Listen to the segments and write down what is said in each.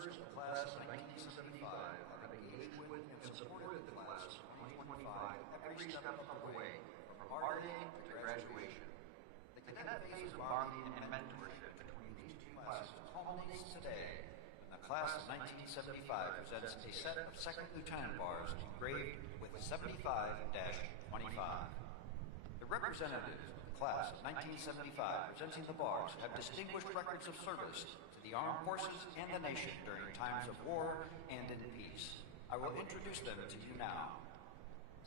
members of the class of 1975 have engaged with and supported the class of 2025 every step of the way, from our day to graduation. The cadet phase of bonding and mentorship between these two classes culminates today when the class of 1975 presents a set of second lieutenant bars engraved with 75-25. The representatives of the class of 1975 presenting the bars have distinguished records of service to the armed forces and the nation during times of war and in peace. I will introduce them to you now.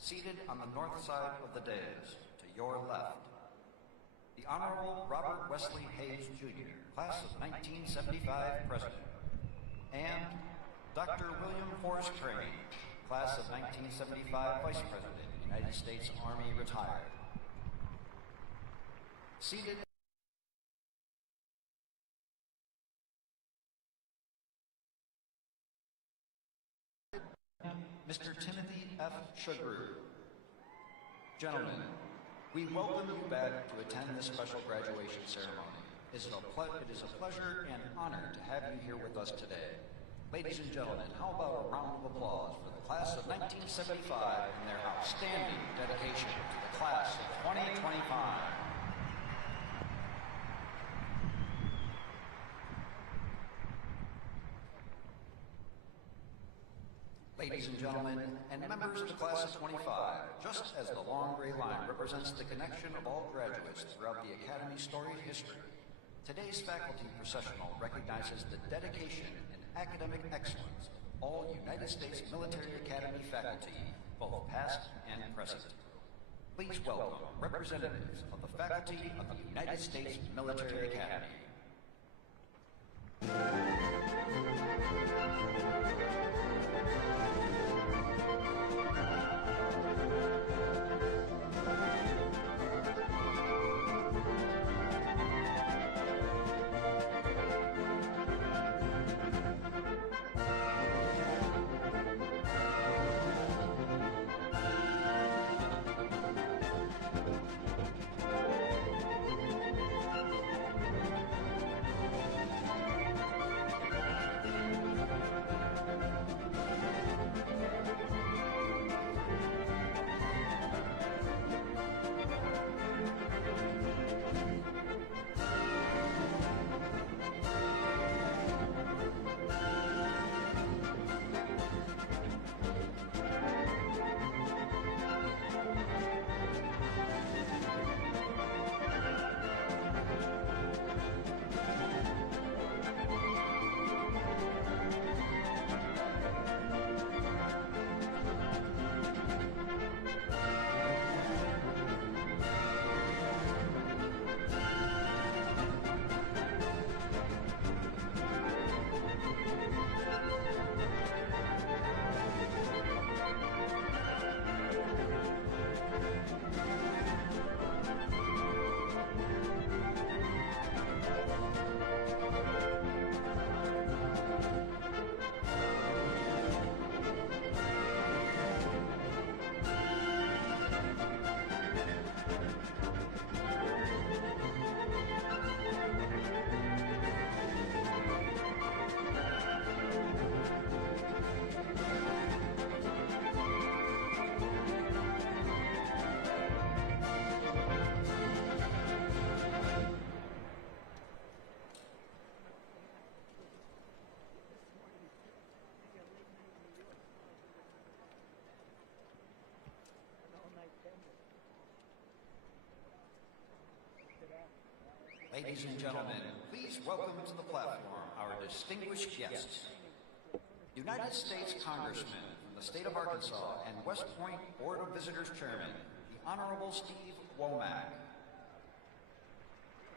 Seated on the north side of the dais, to your left, the Honorable Robert Wesley Hayes, Jr., class of 1975 President, and Dr. William Forrest Crane, class of 1975 Vice President, United States Army, retired. Seated Mr. Timothy F. Shugru. Gentlemen, we welcome you back to attend this special graduation ceremony. It is a pleasure and honor to have you here with us today. Ladies and gentlemen, how about a round of applause for the class of 1975 and their outstanding dedication to the class of 2025. Ladies and gentlemen, and members of the class of 25, just as the long gray line represents the connection of all graduates throughout the Academy's storied history, today's faculty processional recognizes the dedication and academic excellence of all United States Military Academy faculty, both past and present. Please welcome representatives of the faculty of the United States Military Academy. Ladies and gentlemen, please welcome to the platform our distinguished guests. United States Congressman from the state of Arkansas and West Point Board of Visitors Chairman, the Honorable Steve Womack.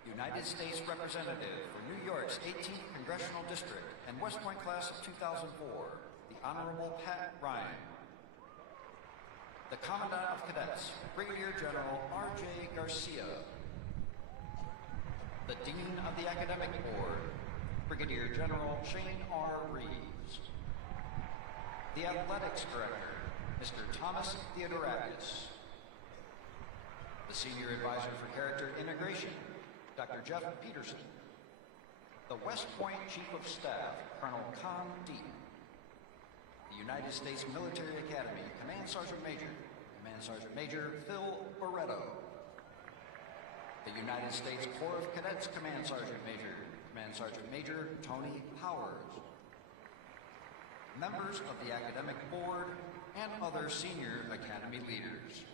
United States Representative for New York's 18th Congressional District and West Point Class of 2004, the Honorable Pat Ryan. The Commandant of Cadets, Brigadier General R.J. Garcia. The Dean of the Academic Board, Brigadier General Shane R. Reeves. The Athletics Director, Mr. Thomas Theodorakis. The Senior Advisor for Character Integration, Dr. Jeff Peterson. The West Point Chief of Staff, Colonel Con Deep. The United States Military Academy, Command Sergeant Major, Command Sergeant Major Phil Barretto. The United States Corps of Cadets, Command Sergeant Major, Command Sergeant Major Tony Powers. Members of the Academic Board and other senior Academy leaders.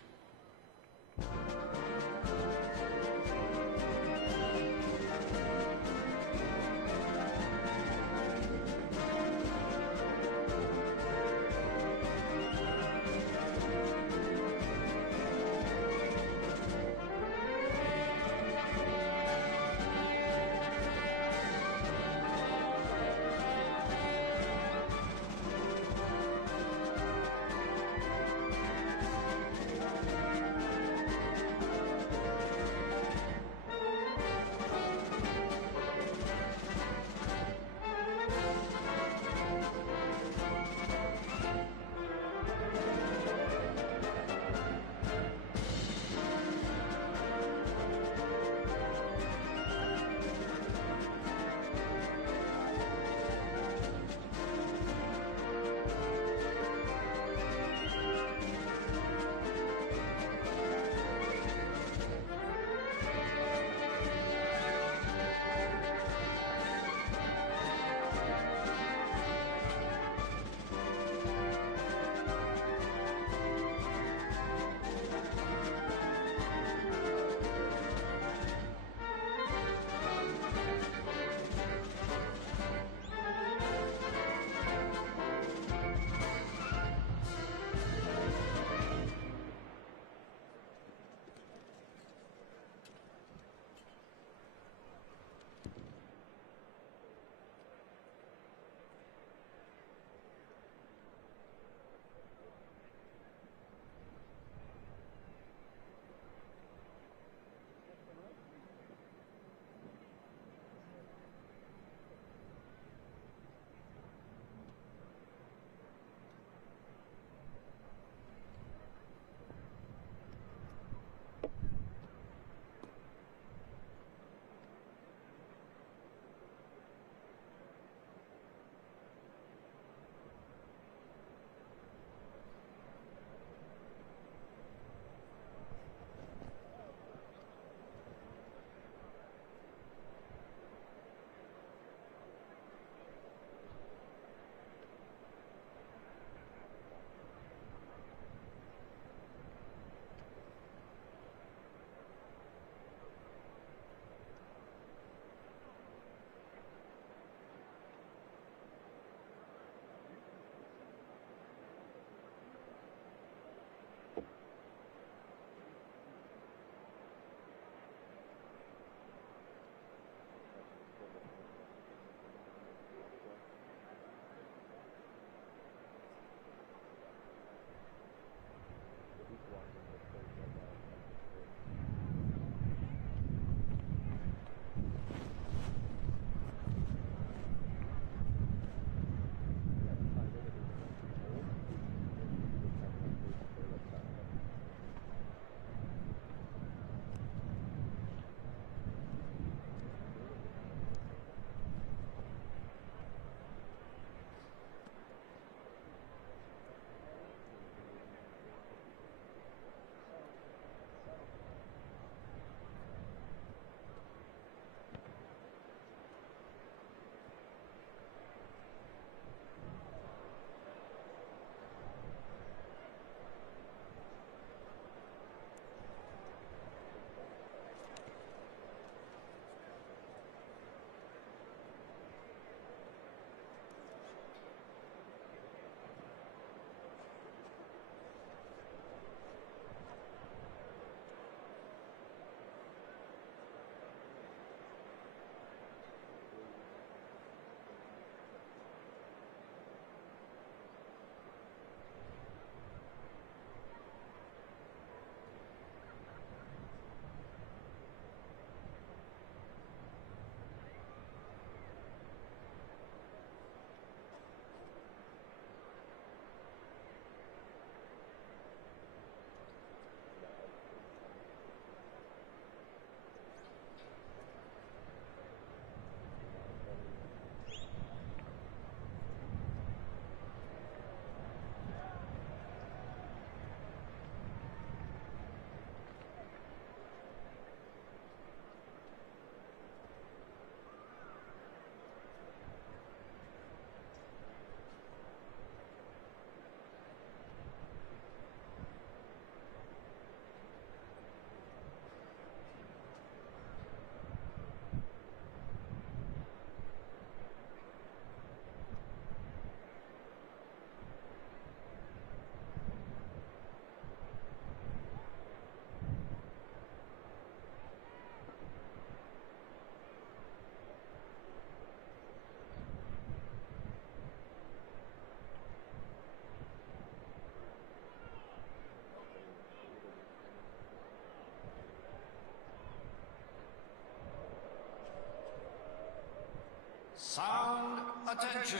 Sound attention.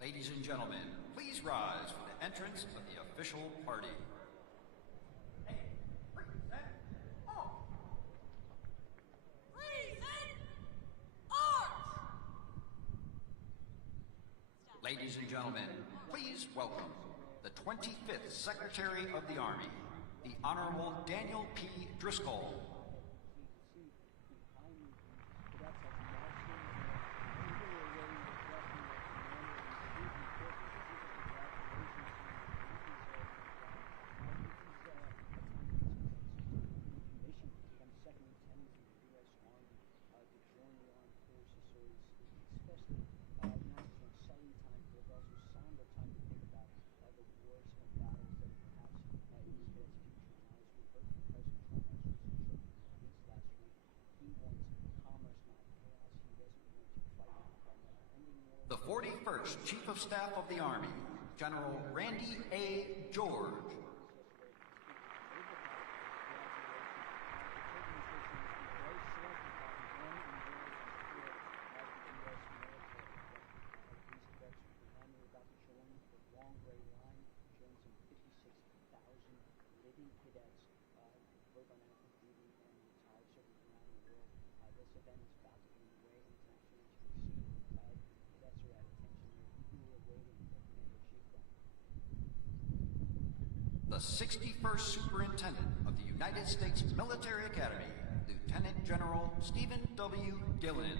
Ladies and gentlemen, please rise for the entrance of the official party. Ladies and gentlemen, please welcome the 25th Secretary of the Army, the Honorable Daniel P. Driscoll. The 41st Chief of Staff of the Army, General Randy A. George. The 61st Superintendent of the United States Military Academy, Lieutenant General Stephen W. Dillon.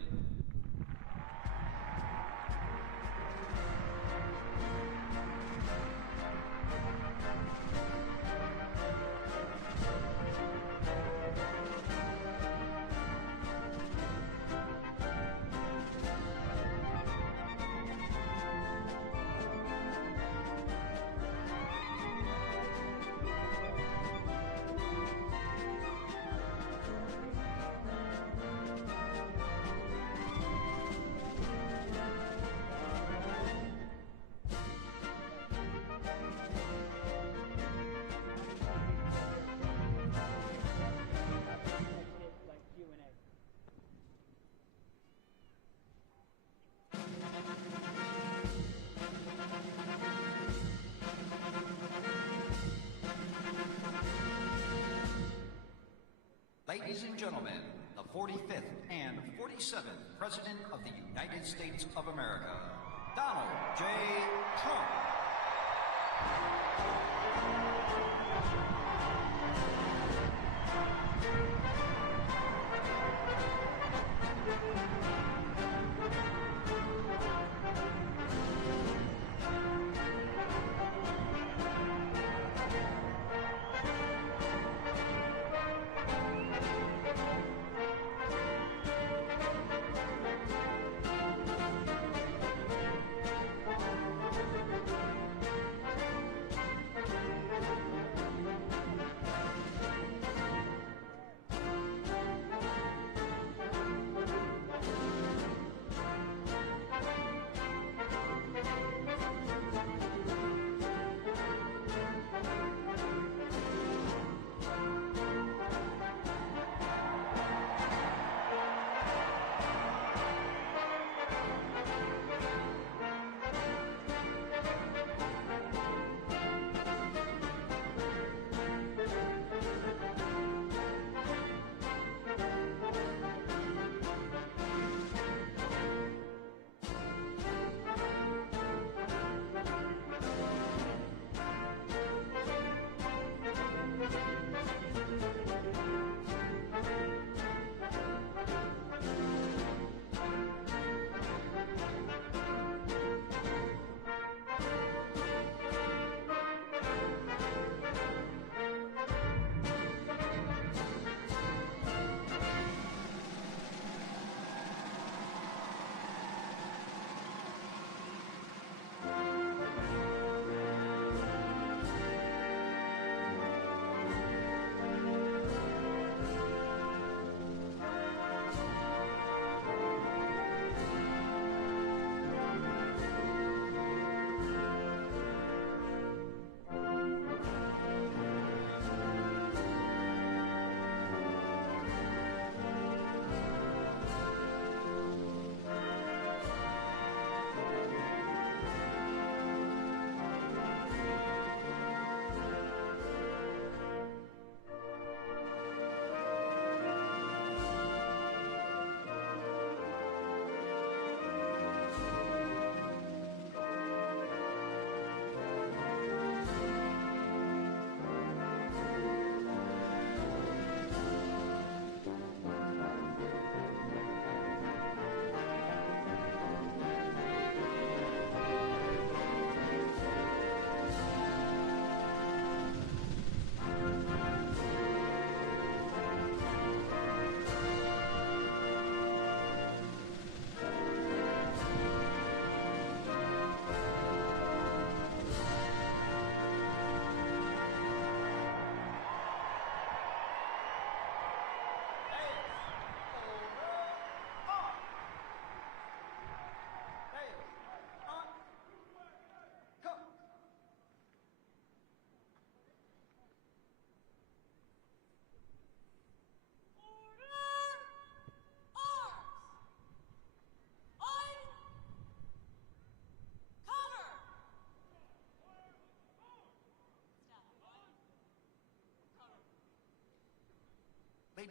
Ladies and gentlemen, the 45th and 47th President of the United States of America, Donald J. Trump.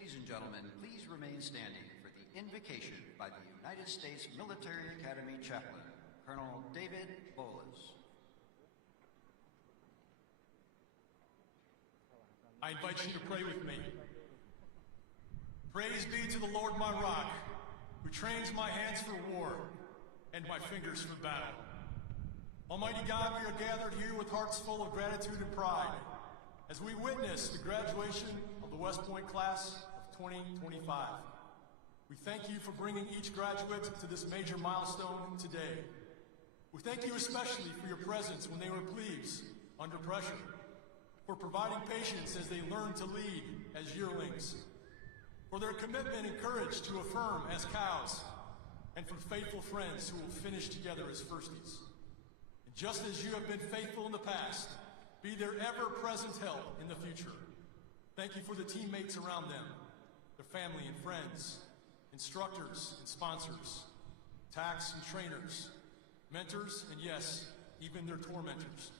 Ladies and gentlemen, please remain standing for the invocation by the United States Military Academy Chaplain, Colonel David Bolas. I invite you to pray with me. Praise be to the Lord my rock, who trains my hands for war and my fingers for battle. Almighty God, we are gathered here with hearts full of gratitude and pride as we witness the graduation of the West Point class of 2025. We thank you for bringing each graduate to this major milestone today. We thank you especially for your presence when they were plebes, under pressure, for providing patience as they learn to lead as yearlings, for their commitment and courage to affirm as cows, and for faithful friends who will finish together as firsties. And just as you have been faithful in the past, be their ever-present help in the future. Thank you for the teammates around them, their family and friends, instructors and sponsors, tax and trainers, mentors, and yes, even their tormentors,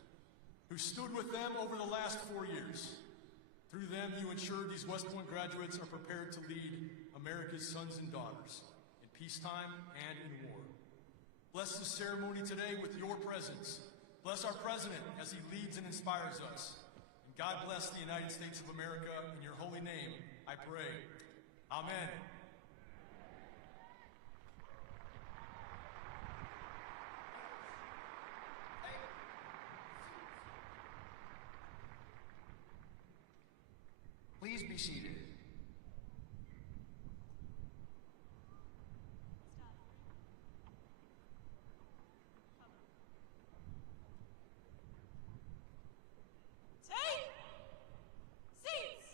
who stood with them over the last 4 years. Through them, you ensured these West Point graduates are prepared to lead America's sons and daughters in peacetime and in war. Bless the ceremony today with your presence. Bless our president as he leads and inspires us. And God bless the United States of America. In your holy name, I pray. Amen. Please be seated. Take seats.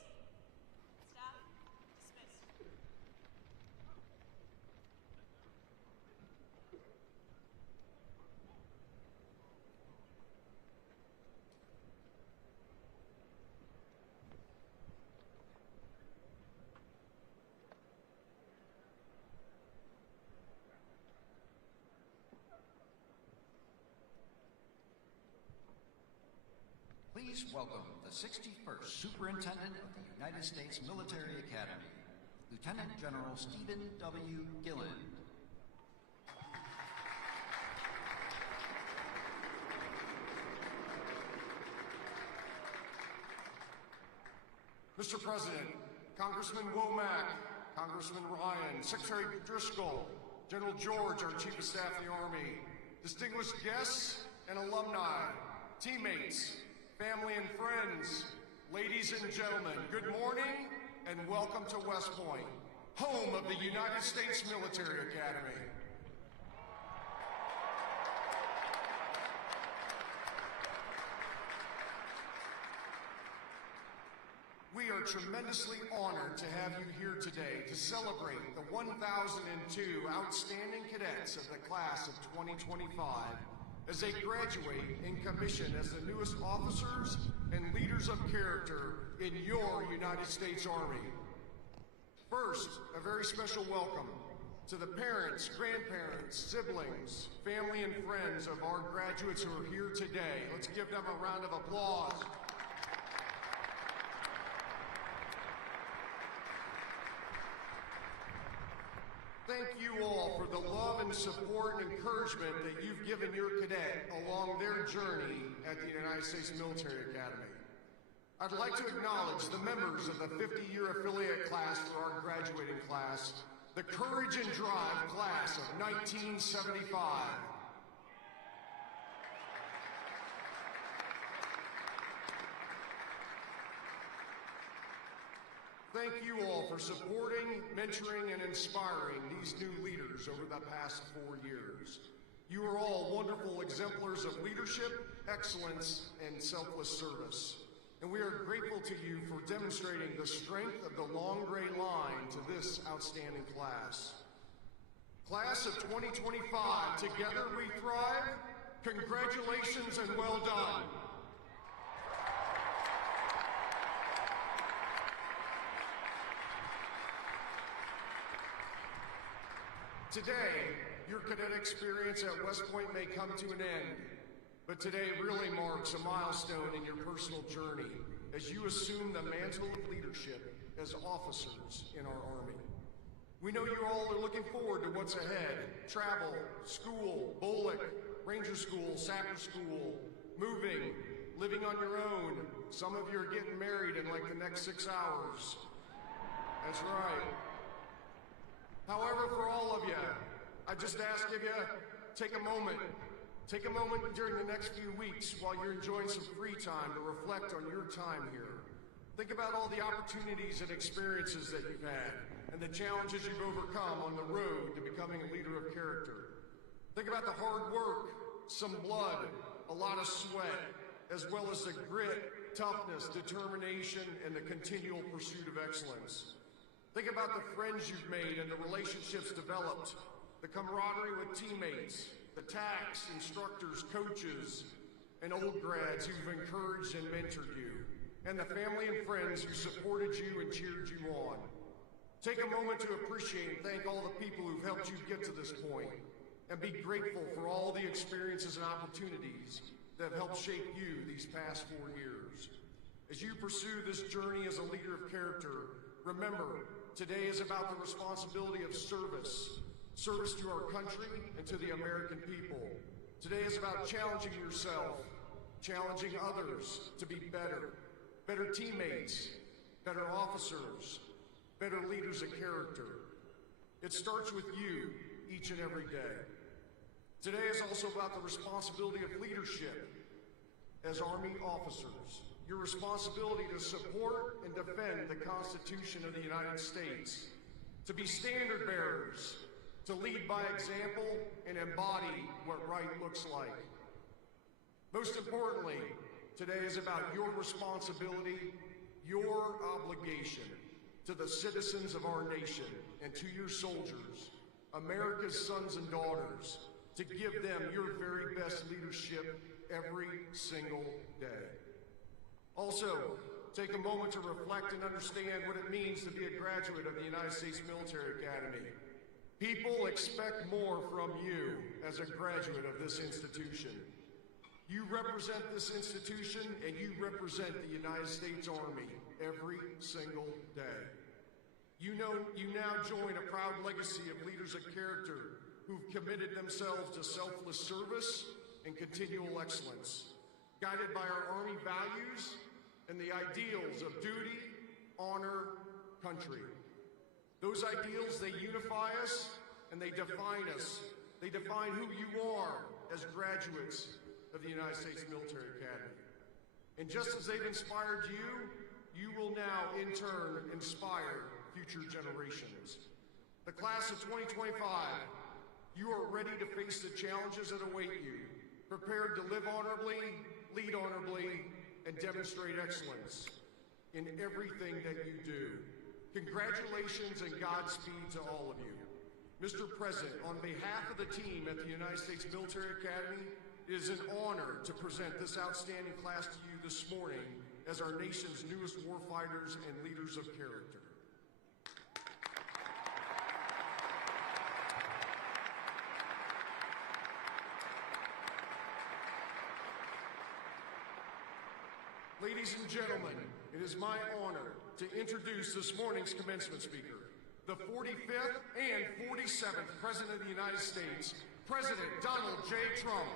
Staff dismissed. Please welcome the 61st Superintendent of the United States Military Academy, Lieutenant General Stephen W. Gilland. Mr. President, Congressman Womack, Congressman Ryan, Secretary Driscoll, General George, our Chief of Staff of the Army, distinguished guests and alumni, teammates, family and friends, ladies and gentlemen, good morning and welcome to West Point, home of the United States Military Academy. We are tremendously honored to have you here today to celebrate the 1,002 outstanding cadets of the class of 2025 as they graduate in commission as the newest officers and leaders of character in your United States Army. First, a very special welcome to the parents, grandparents, siblings, family, and friends of our graduates who are here today. Let's give them a round of applause. Thank you all for the love and support and encouragement that you've given your cadet along their journey at the United States Military Academy. I'd like to acknowledge the members of the 50-year affiliate class for our graduating class, the Courage and Drive class of 1975. Thank you all for supporting, mentoring, and inspiring these new leaders over the past 4 years. You are all wonderful exemplars of leadership, excellence, and selfless service. And we are grateful to you for demonstrating the strength of the long gray line to this outstanding class. Class of 2025, together we thrive. Congratulations and well done. Today, your cadet experience at West Point may come to an end, but today really marks a milestone in your personal journey as you assume the mantle of leadership as officers in our Army. We know you all are looking forward to what's ahead. Travel, school, BOLIC, Ranger School, Sapper School, moving, living on your own. Some of you are getting married in like the next 6 hours. That's right. However, for all of you, I just ask of you, take a moment during the next few weeks while you're enjoying some free time to reflect on your time here. Think about all the opportunities and experiences that you've had and the challenges you've overcome on the road to becoming a leader of character. Think about the hard work, some blood, a lot of sweat, as well as the grit, toughness, determination, and the continual pursuit of excellence. Think about the friends you've made and the relationships developed, the camaraderie with teammates, the TACs, instructors, coaches, and old grads who've encouraged and mentored you, and the family and friends who supported you and cheered you on. Take a moment to appreciate and thank all the people who've helped you get to this point, and be grateful for all the experiences and opportunities that have helped shape you these past 4 years. As you pursue this journey as a leader of character, remember, today is about the responsibility of service to our country and to the American people. Today is about challenging yourself, challenging others to be better teammates, better officers, better leaders of character. It starts with you each and every day. Today is also about the responsibility of leadership as Army officers. Your responsibility to support and defend the Constitution of the United States, to be standard bearers, to lead by example and embody what right looks like. Most importantly, today is about your responsibility, your obligation to the citizens of our nation and to your soldiers, America's sons and daughters, to give them your very best leadership every single day. Also, take a moment to reflect and understand what it means to be a graduate of the United States Military Academy. People expect more from you as a graduate of this institution. You represent this institution and you represent the United States Army every single day. You now join a proud legacy of leaders of character who've committed themselves to selfless service and continual excellence, guided by our Army values and the ideals of duty, honor, country. Those ideals, they unify us and they define us. They define who you are as graduates of the United States Military Academy. And just as they've inspired you, you will now in turn inspire future generations. The class of 2025, you are ready to face the challenges that await you, prepared to live honorably, lead honorably, and demonstrate excellence in everything that you do. Congratulations and Godspeed to all of you. Mr. President, on behalf of the team at the United States Military Academy, it is an honor to present this outstanding class to you this morning as our nation's newest warfighters and leaders of character. Ladies and gentlemen, it is my honor to introduce this morning's commencement speaker, the 45th and 47th President of the United States, President Donald J. Trump.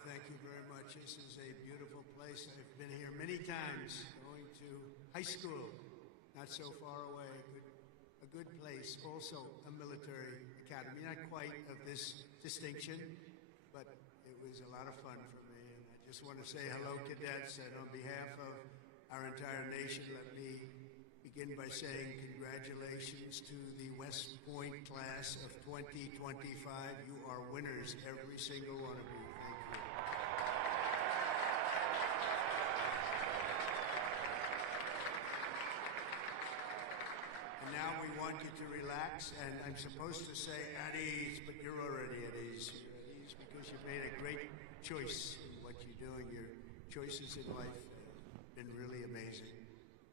Thank you very much. This is a beautiful place. I've been here many times, going to high school, not so far away. A good place, also a military academy. Not quite of this distinction, but it was a lot of fun for me. And I just want to say hello, cadets, and on behalf of our entire nation, let me begin by saying congratulations to the West Point class of 2025. You are winners, every single one of you. Thank you. And now we want you to relax, and I'm supposed to say at ease, but you're already at ease. You're at because you've made a great choice in what you're doing. Your choices in life have been really amazing.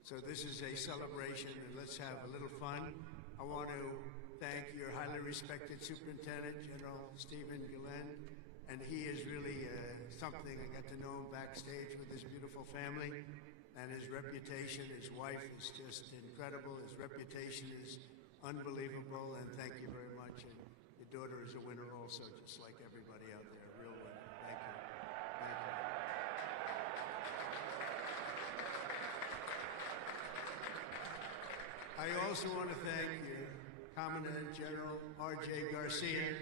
So this is a celebration, and let's have a little fun. I want to thank your highly respected Superintendent, General Stephen Gillen, and he is really something. I got to know him backstage with his beautiful family, and his reputation, his wife is just incredible. His reputation is unbelievable, and thank you very much. And your daughter is a winner also, just like everybody out there, a real winner. Thank you. Thank you. I also want to thank your Commandant General R.J. Garcia,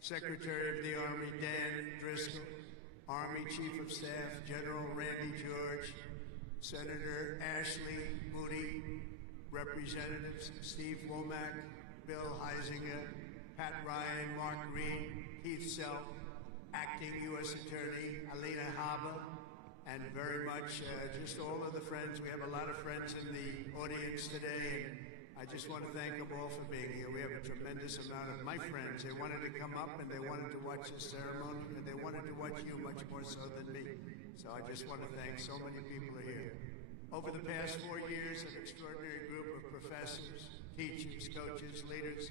Secretary of the Army Dan Driscoll, Army Chief of Staff General Randy George, Senator Ashley Moody, Representatives Steve Womack, Bill Heisinger, Pat Ryan, Mark Green, Keith Self, Acting U.S. Attorney Alina Haba, and very much just all of the friends. We have a lot of friends in the audience today, and I just want to thank them all for being here. We have a tremendous amount of my friends. They wanted to come up and they wanted to watch the ceremony, and they wanted to watch you much more so than me. So I just want to thank so many people here. Over the past 4 years, an extraordinary group of professors, teachers, coaches, leaders,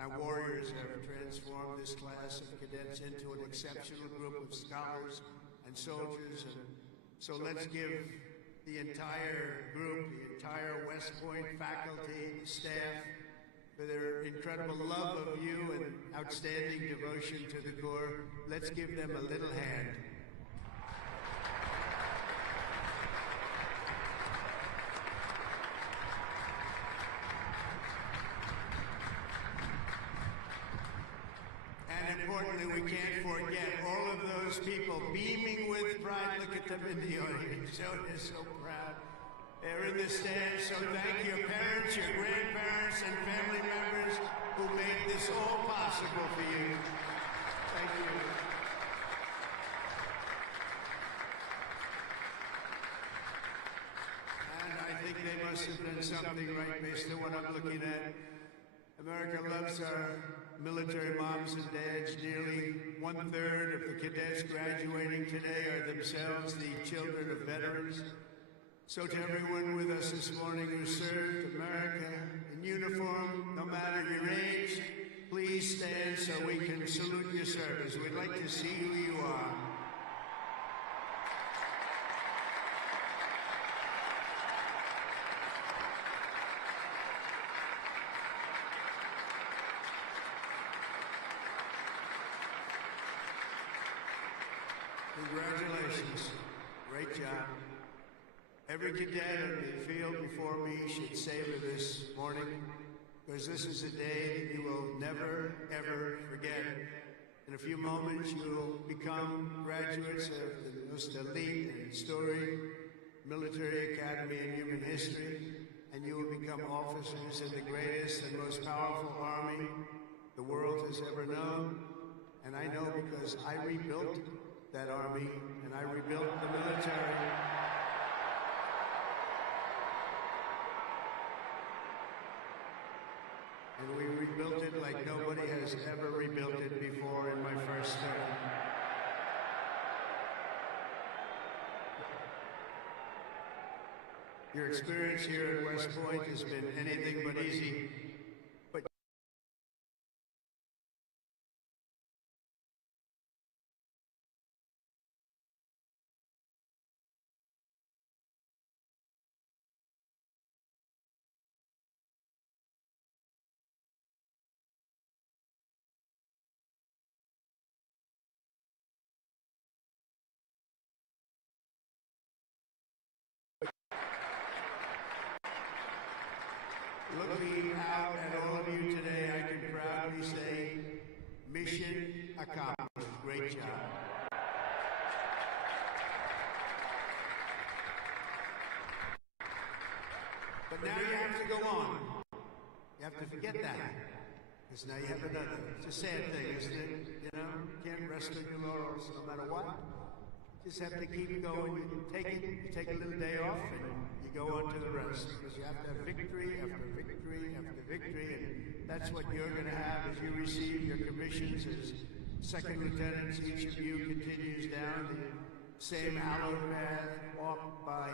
and warriors have transformed this class of cadets into an exceptional group of scholars and soldiers. And so let's give the entire group, the entire West Point faculty, staff, for their incredible love of you and outstanding devotion to the Corps. Let's give them a little hand. And importantly, we can't forget all of those people beaming with pride. Look at them in the audience. They're so proud. They're in the stands, so thank your parents, your grandparents, and family members who made this all possible for you. Thank you. And I think they must have done something right based on what I'm looking at. America loves our military moms and dads. Nearly 1/3 of the cadets graduating today are themselves the children of veterans. So to everyone with us this morning who served America in uniform, no matter your age, please stand so we can salute your service. We'd like to see who you are. Congratulations. Great job. Every cadet on the field before me should savor this morning, because this is a day that you will never, ever forget. In a few moments, you will become graduates of the most elite and storied military academy in human history, and you will become officers in the greatest and most powerful army the world has ever known. And I know because I rebuilt that army, and I rebuilt the military. And we rebuilt it like nobody has ever rebuilt it before in my first term. Your experience here at West Point has been anything but easy. But looking out at all of you today, I can proudly say, mission accomplished. Great job. But now you have to go on. You have to forget that. Because now you have another. It's a sad thing, isn't it? You know, you can't rest on your laurels no matter what. You just have to keep going. You take it, you take a little day off, and you go on to the rest. Because you have to have victory after victory after victory, and that's what you're going to have as you receive your commissions as second lieutenants, each of you continues down the same hallowed path walked by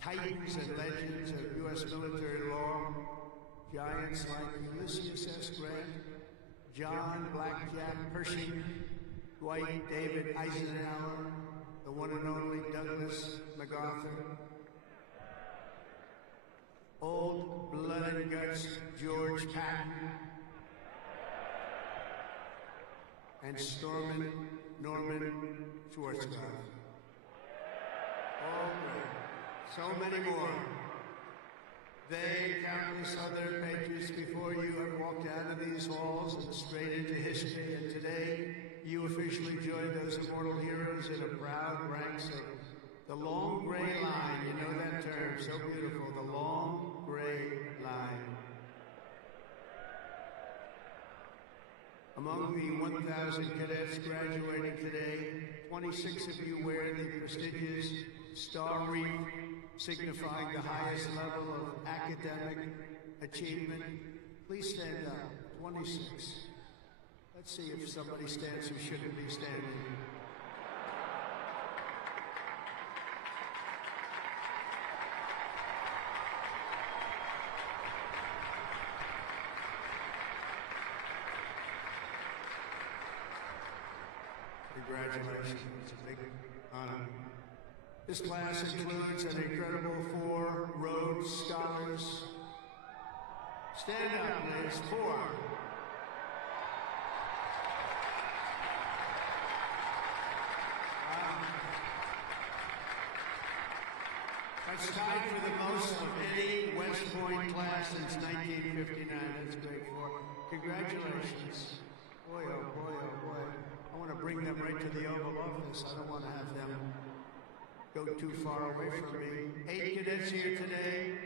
titans and legends of U.S. military law, giants like Ulysses S. Grant, John Blackjack Pershing, Dwight David Eisenhower, the one and only Douglas MacArthur, old blood and guts George Patton, and Stormin Norman Schwarzkopf. Oh, great. So many more. They and countless other patriots before you have walked out of these halls and straight into history, and today you officially join those immortal heroes in a proud ranks of the long gray line. You know that term, so beautiful, the long gray line. Among the 1,000 cadets graduating today, 26 of you wear the prestigious Star Wreath, signifying the highest level of academic achievement. Please stand up, 26. Let's see if somebody stands who shouldn't be standing. Congratulations, it's a big honor. This class includes an incredible 4 Rhodes Scholars. Stand up, please. 4. That's tied for the most of any West Point class since 1959. That's great. 4. Congratulations. Boy, oh boy, oh boy. I want to bring them right to the Oval Office. I don't want to have them go too far away from me. 8 cadets here today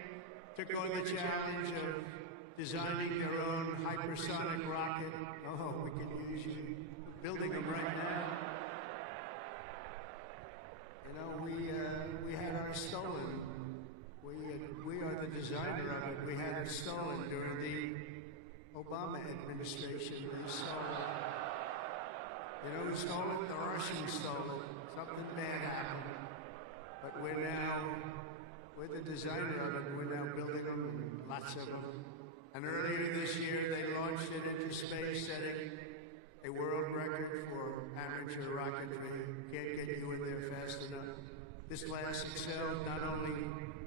took on the challenge of designing their own hypersonic rocket. Oh, we can use you. Building them right now. You know, we had ours stolen. We are the designer of it. We had it stolen during the Obama administration. They stole it. You know who stole it? The Russians stole it. Something bad happened. But we're the designer of it. We're now building them, and lots of them. And earlier this year, they launched it into space, setting a world record for amateur rocketry. Can't get you in there fast enough. This class excelled not only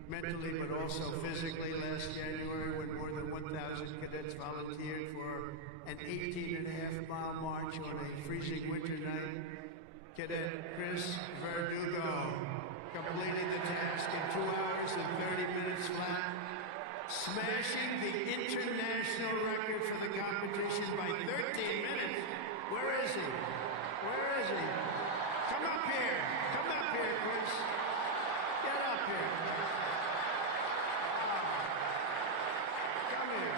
mentally but also physically last January when more than 1,000 cadets volunteered for an 18.5-mile march on a freezing winter night. Cadet Chris Verdugo completed the task in 2 hours and 30 minutes flat, smashing the international record for the competition by 13 minutes. Where is he? Where is he? Come up here. Come up here, Chris. Get up here. Come here.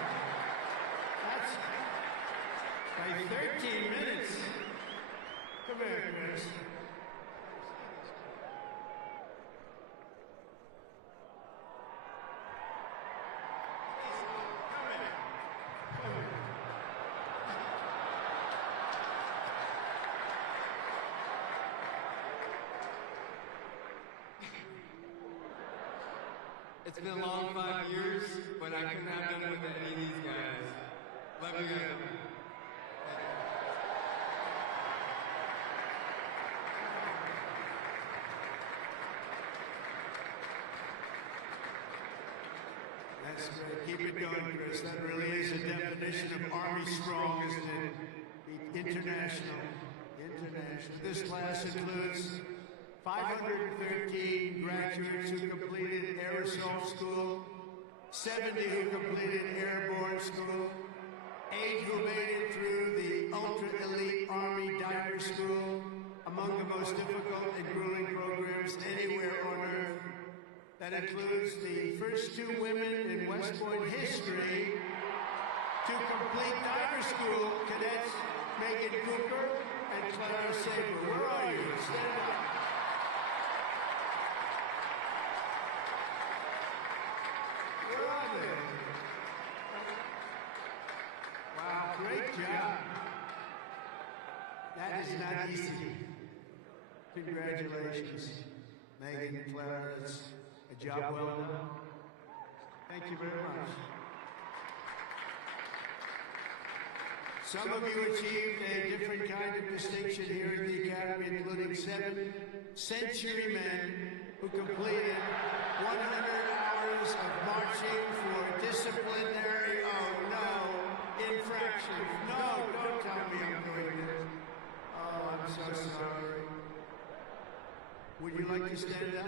That's by 13 minutes. Come here, Chris. It's been a long 5 years, but I couldn't have done it with any of these guys. Love you guys. That's great. Keep it going, Chris. That really is a definition of Army strong, isn't it? International. International. This class includes 513 graduates who completed Air Assault School, 70 who completed Airborne School, 8 who made it through the ultra-elite Army Diver School, among the most difficult and grueling programs anywhere on Earth. That includes the first 2 women in West Point history to complete diver school, cadets Megan Cooper and Clara Saber. Where are you? Stand up. Where are they? Wow, great job. That not easy. Congratulations, Megan, Clara. It's a job well done. Thank you very much. Some of you achieved a different kind of distinction here at the Academy, including 7 century men who completed 100 hours of marching for disciplinary, infraction. No, don't tell me I'm doing this. Oh, I'm so sorry. Would you like to stand up?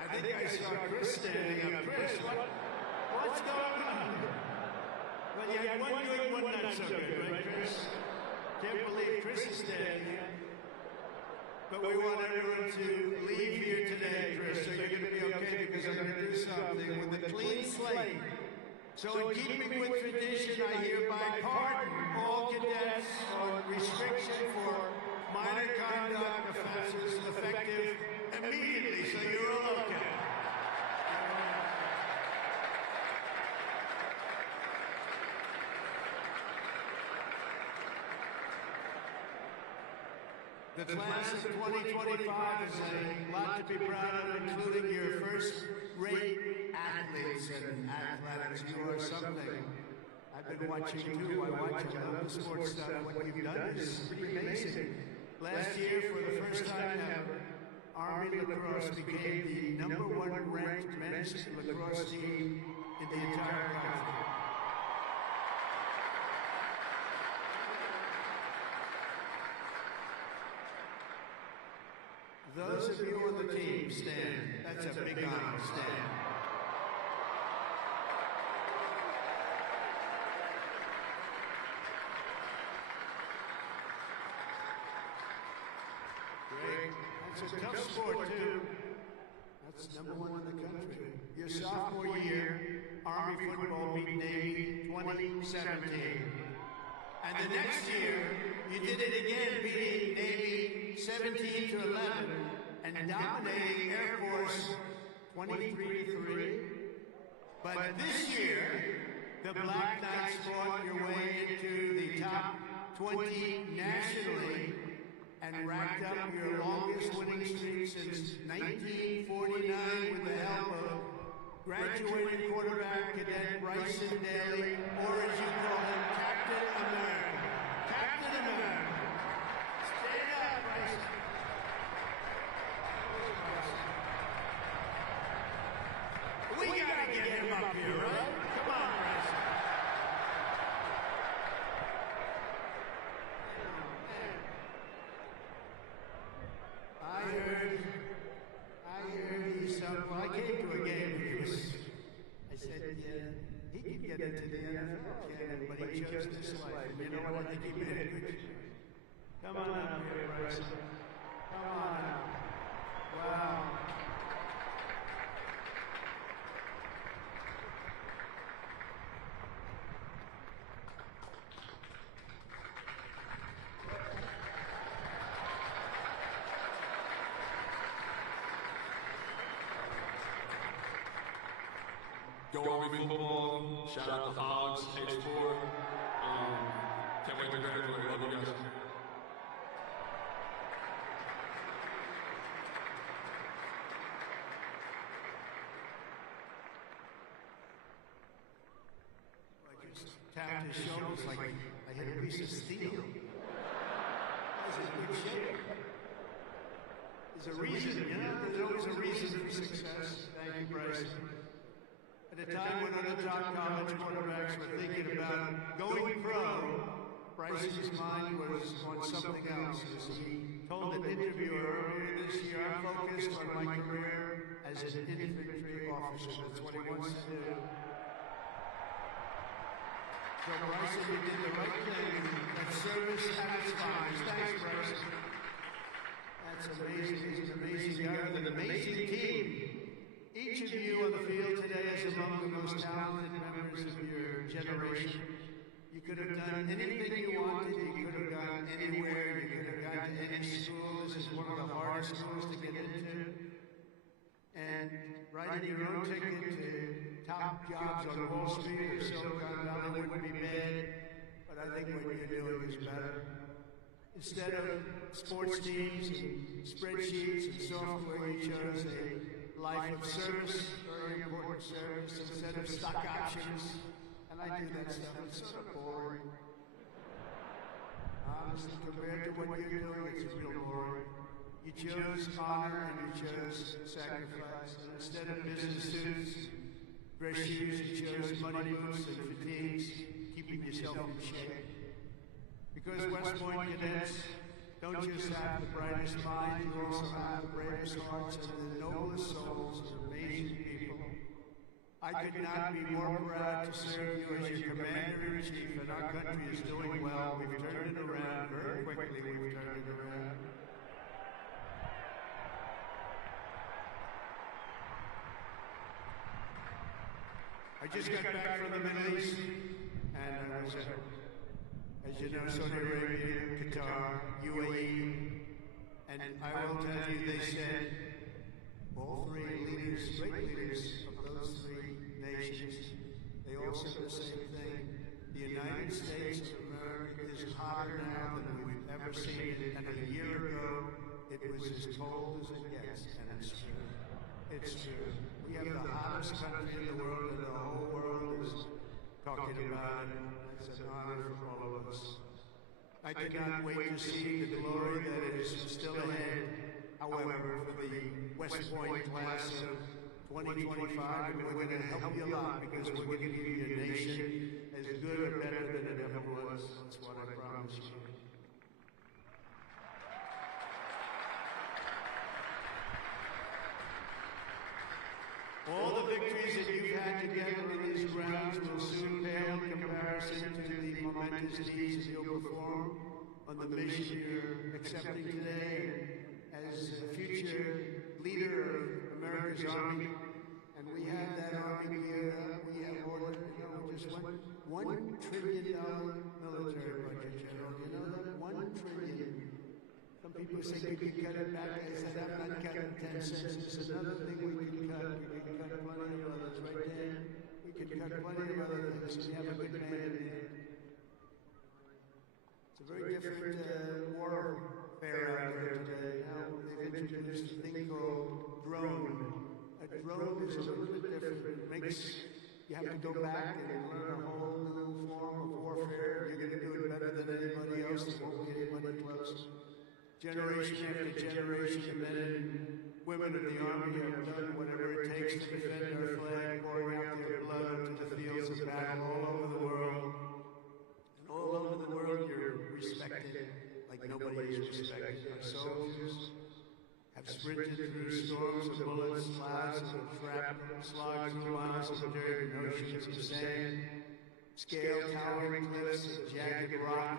I think I saw Chris standing up. Chris, what's going on? Well, you had one good, one not so good, right, Chris? Can't believe Chris is standing. But we want everyone to leave here today, Chris, so you're going to be okay, because I'm going to do something with a clean slate. So in keeping with tradition, I hereby pardon all cadets on restriction for minor conduct offenses effective immediately, so you're all okay. The class of 2025 is a lot to be proud of, including your first-rate athletes and athletics. You are something. I've been watching too. I love the sports stuff. What you've done is pretty amazing. Last year, for the first time ever, Army lacrosse became the #1 ranked men's lacrosse team in the entire country. Those of you on the team, stand. That's a big honor. Stand. Great. That's a tough sport, too. That's #1 in the country. Your sophomore year, Army football beat Navy 2017. And the next year, you did it again, beating Navy 17-11 and dominating Air Force 23-3. But this year, the Black Knights fought your way into the top 20 nationally and racked up your longest winning streak since 1949 with the help of graduating quarterback cadet Bryson Daly, or as you call him, Captain America. Captain America. Stand up, Bryson. We gotta get him up here, right? Come on, Bryson. I heard he's well, I came to a game. I said, yeah, he can get into the NFL, but he chose this life. And you know what? I think he made it good. Come on out here, Bryson. Come on out. Wow. Go Army football. Shout out to Hogs, H4. Can't wait to graduate. Love you guys. I just tapped his shoulders like I hit a piece of steel. He's in good shape. There's a reason, you know? There's always a reason for success. Thank you, Bryson. At a time when other top college quarterbacks were thinking about going pro, Bryson's mind was on something else. As he told an interviewer earlier this year, I'm focused on my career as an infantry officer. That's what he wants to do. So Bryson, you did the right thing. That service at its finest. Thanks, Bryson. That's amazing. He's an amazing guy with an amazing team. Each of you on the field today is among the most talented members of your generation. You could have done anything you wanted. You could have gone anywhere. You could have gone to any school. This is one of the hardest schools to get into. And writing your own ticket to top jobs on Wall Street or Silicon Valley wouldn't be bad, but I think what you're doing is better. Instead of sports teams and spreadsheets and software, you chose a life of service, very important service, instead of stock options. And I do that stuff. It's sort of boring. Honestly, compared to what you're doing, it's real boring. You chose honor and you chose sacrifice. And instead of business suits, dress shoes, you chose muddy boots and fatigues, keeping yourself in shape. Because West Point cadets don't just have the brightest minds, you also have the bravest hearts and the noblest souls of amazing people. I could not be more proud to serve you as your commander-in-chief, and our country is doing well. We've turned it around very quickly. We've turned it around. I just got back from the Middle East, and I was as you know, Saudi Arabia, Qatar, UAE, and I will tell you, they said, all three leaders, great leaders of those three nations, they all said the same thing. The United States of America is hotter now than we've ever seen it, and a year ago, it was as cold as it gets, and it's true. It's true. We have the hottest country in the world, and the whole world is talking about it. It's an honor for all of us. I cannot wait to see the glory that is still ahead. However, for the West Point class of 2025, we're going to help you a lot because we're going to give you a nation as good or better than it ever was. That's what I promise you. All the victories that you've had together on these grounds will soon pale in comparison to the momentous deeds that you'll perform on the mission you're accepting today as a future leader of America's Army. And we have that Army geared up. We have more than, just $1 trillion military budget, General. You know that? $1 trillion. Some people say we could cut it back. I said, I'm not cutting 10 cents. It's another thing we can cut. We can cut plenty of others, right, Dan? We can cut plenty of other things. We have a good man in there. It's a very different warfare out there today. Now they've introduced a thing called drone. A drone is a little bit different. It makes you have to go back and learn a whole new form of warfare. You're going to do it better than anybody else. There won't be anybody close. Generation after generation of men and women of the Army have done whatever it takes to defend our flag, pouring out their blood into the fields of battle all over the world. And all over the world, you're respected like nobody is respected. Our soldiers have sprinted through storms of bullets, clouds of shrapnel, slogged through miles of dirt and oceans of sand, scaled towering cliffs of jagged rock.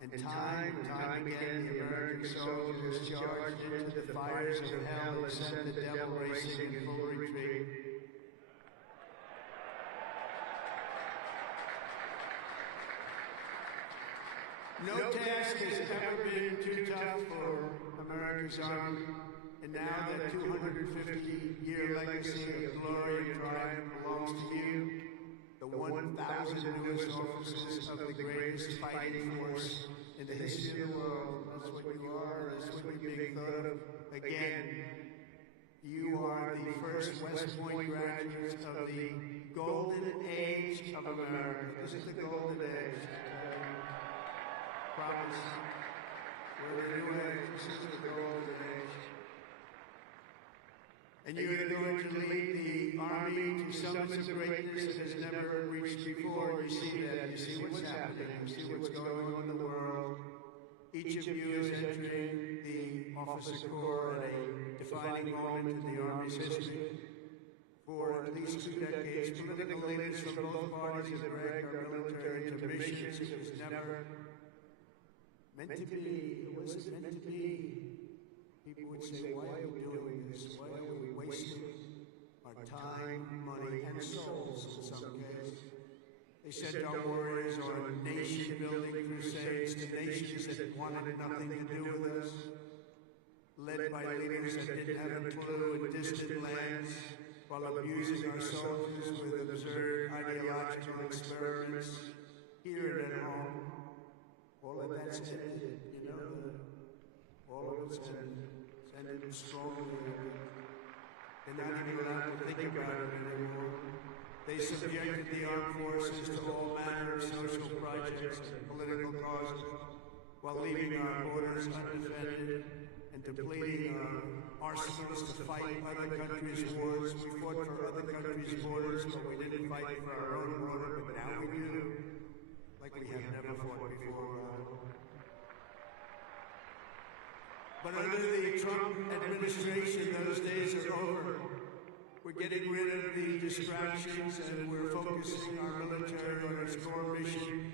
And time again, the American soldier has charged into the fires of hell and sent the devil racing in full retreat. No task has ever been too tough for America's Army, and now that 250-year legacy of glory and triumph belongs to you. The 1,000 newest officers of the greatest fighting force in the history of the world. That's what you are, that's what you're being thought of. Again, you are the first West Point graduates of the golden age of America. This is the golden age. Promise. We're in a new age. This is the golden age. And you're going to lead the Army to summits of greatness that has never reached before. You see that. You see what's happening. You see what's going on in the world. Each of you is entering the officer corps at a defining moment in the Army's history. For at least 2 decades, political leaders from both parties have dragged our military into missions it was never meant to be. It wasn't meant to be. People would say, why are we doing this? Why are we wasting our time, money, and souls in some cases? They sent our warriors on nation-building crusades to nations that wanted nothing to do with us, led by leaders that didn't have a clue in distant lands, while abusing our soldiers with absurd ideological experiments here and at home. All of that's ended, you know, all of it's ended strongly. They're not even allowed to think about it anymore. They subjected the armed forces to all manner of social projects and political causes, while leaving our borders undefended and depleting our arsenals to fight other countries' wars. We fought for other countries' borders, but we didn't fight for our own border, but now we do, like we have never fought before. But under the Trump administration, those days are over. We're getting rid of the distractions and we're focusing our military on its core mission,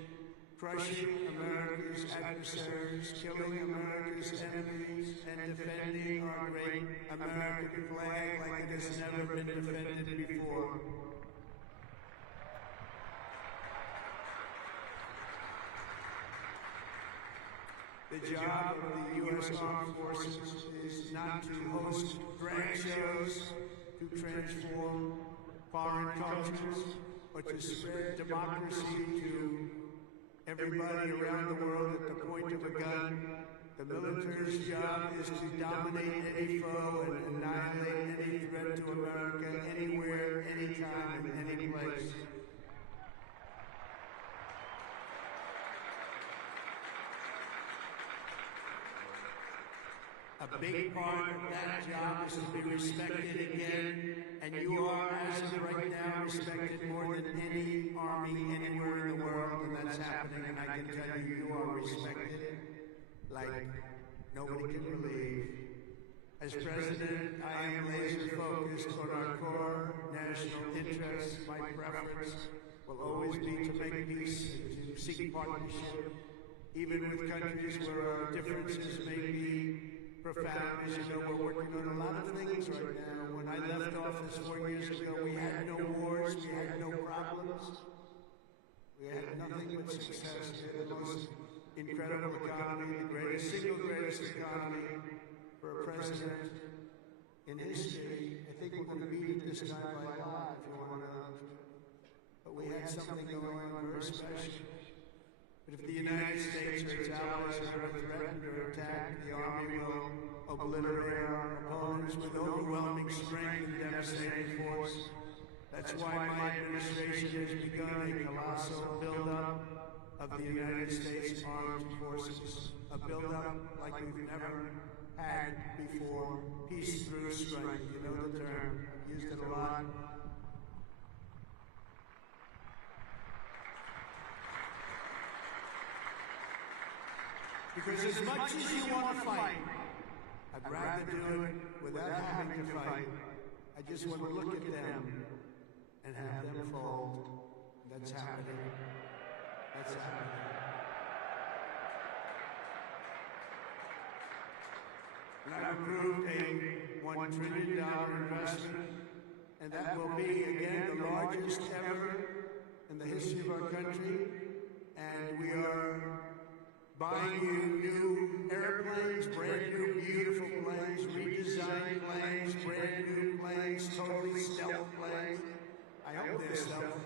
crushing America's adversaries, killing America's enemies, and defending our great American flag like it has never been defended before. The job of the U.S. Armed Forces is not to host drag shows, to transform foreign cultures, but to spread democracy to everybody around the world at the point of a gun. The military's job is to dominate any foe and annihilate any threat to America anywhere, anytime, in any place. A big part of that job is to be respected again, and you are, as of right now, respected more than any army anywhere in the world, and that's happening, and I can tell you, you are respected like nobody can believe. As president, I am laser focused on our core national interests. My preference will always be to make peace and to seek partnership, even with countries where our differences may be profound. As you know, we're working on a lot of things right now. When I left office 4 years ago, we had no wars, we had no problems. We had nothing but success. We had the most incredible economy, the single greatest economy for a president in history. I think we're going to beat it this time by a lot, if you want to know. But we had something going on very special. But if the United States or its allies are ever threatened or attacked, the Army will obliterate our opponents with overwhelming strength and devastating force. That's why my administration has begun a colossal buildup of the United States Armed Forces. A buildup like we've never had before. Peace through strength. You know the term. I've used it a lot. Because as much as you want to fight, I'd rather do it without having to fight. I just want to look at them and have them fold. That's happening. That's happening. And I've approved a $1 trillion investment, and that will be, again, the largest ever in the history of our country. And we are buying you new airplanes, brand new beautiful planes, redesigned planes, brand new planes, totally stealth planes. I hope they're stealth.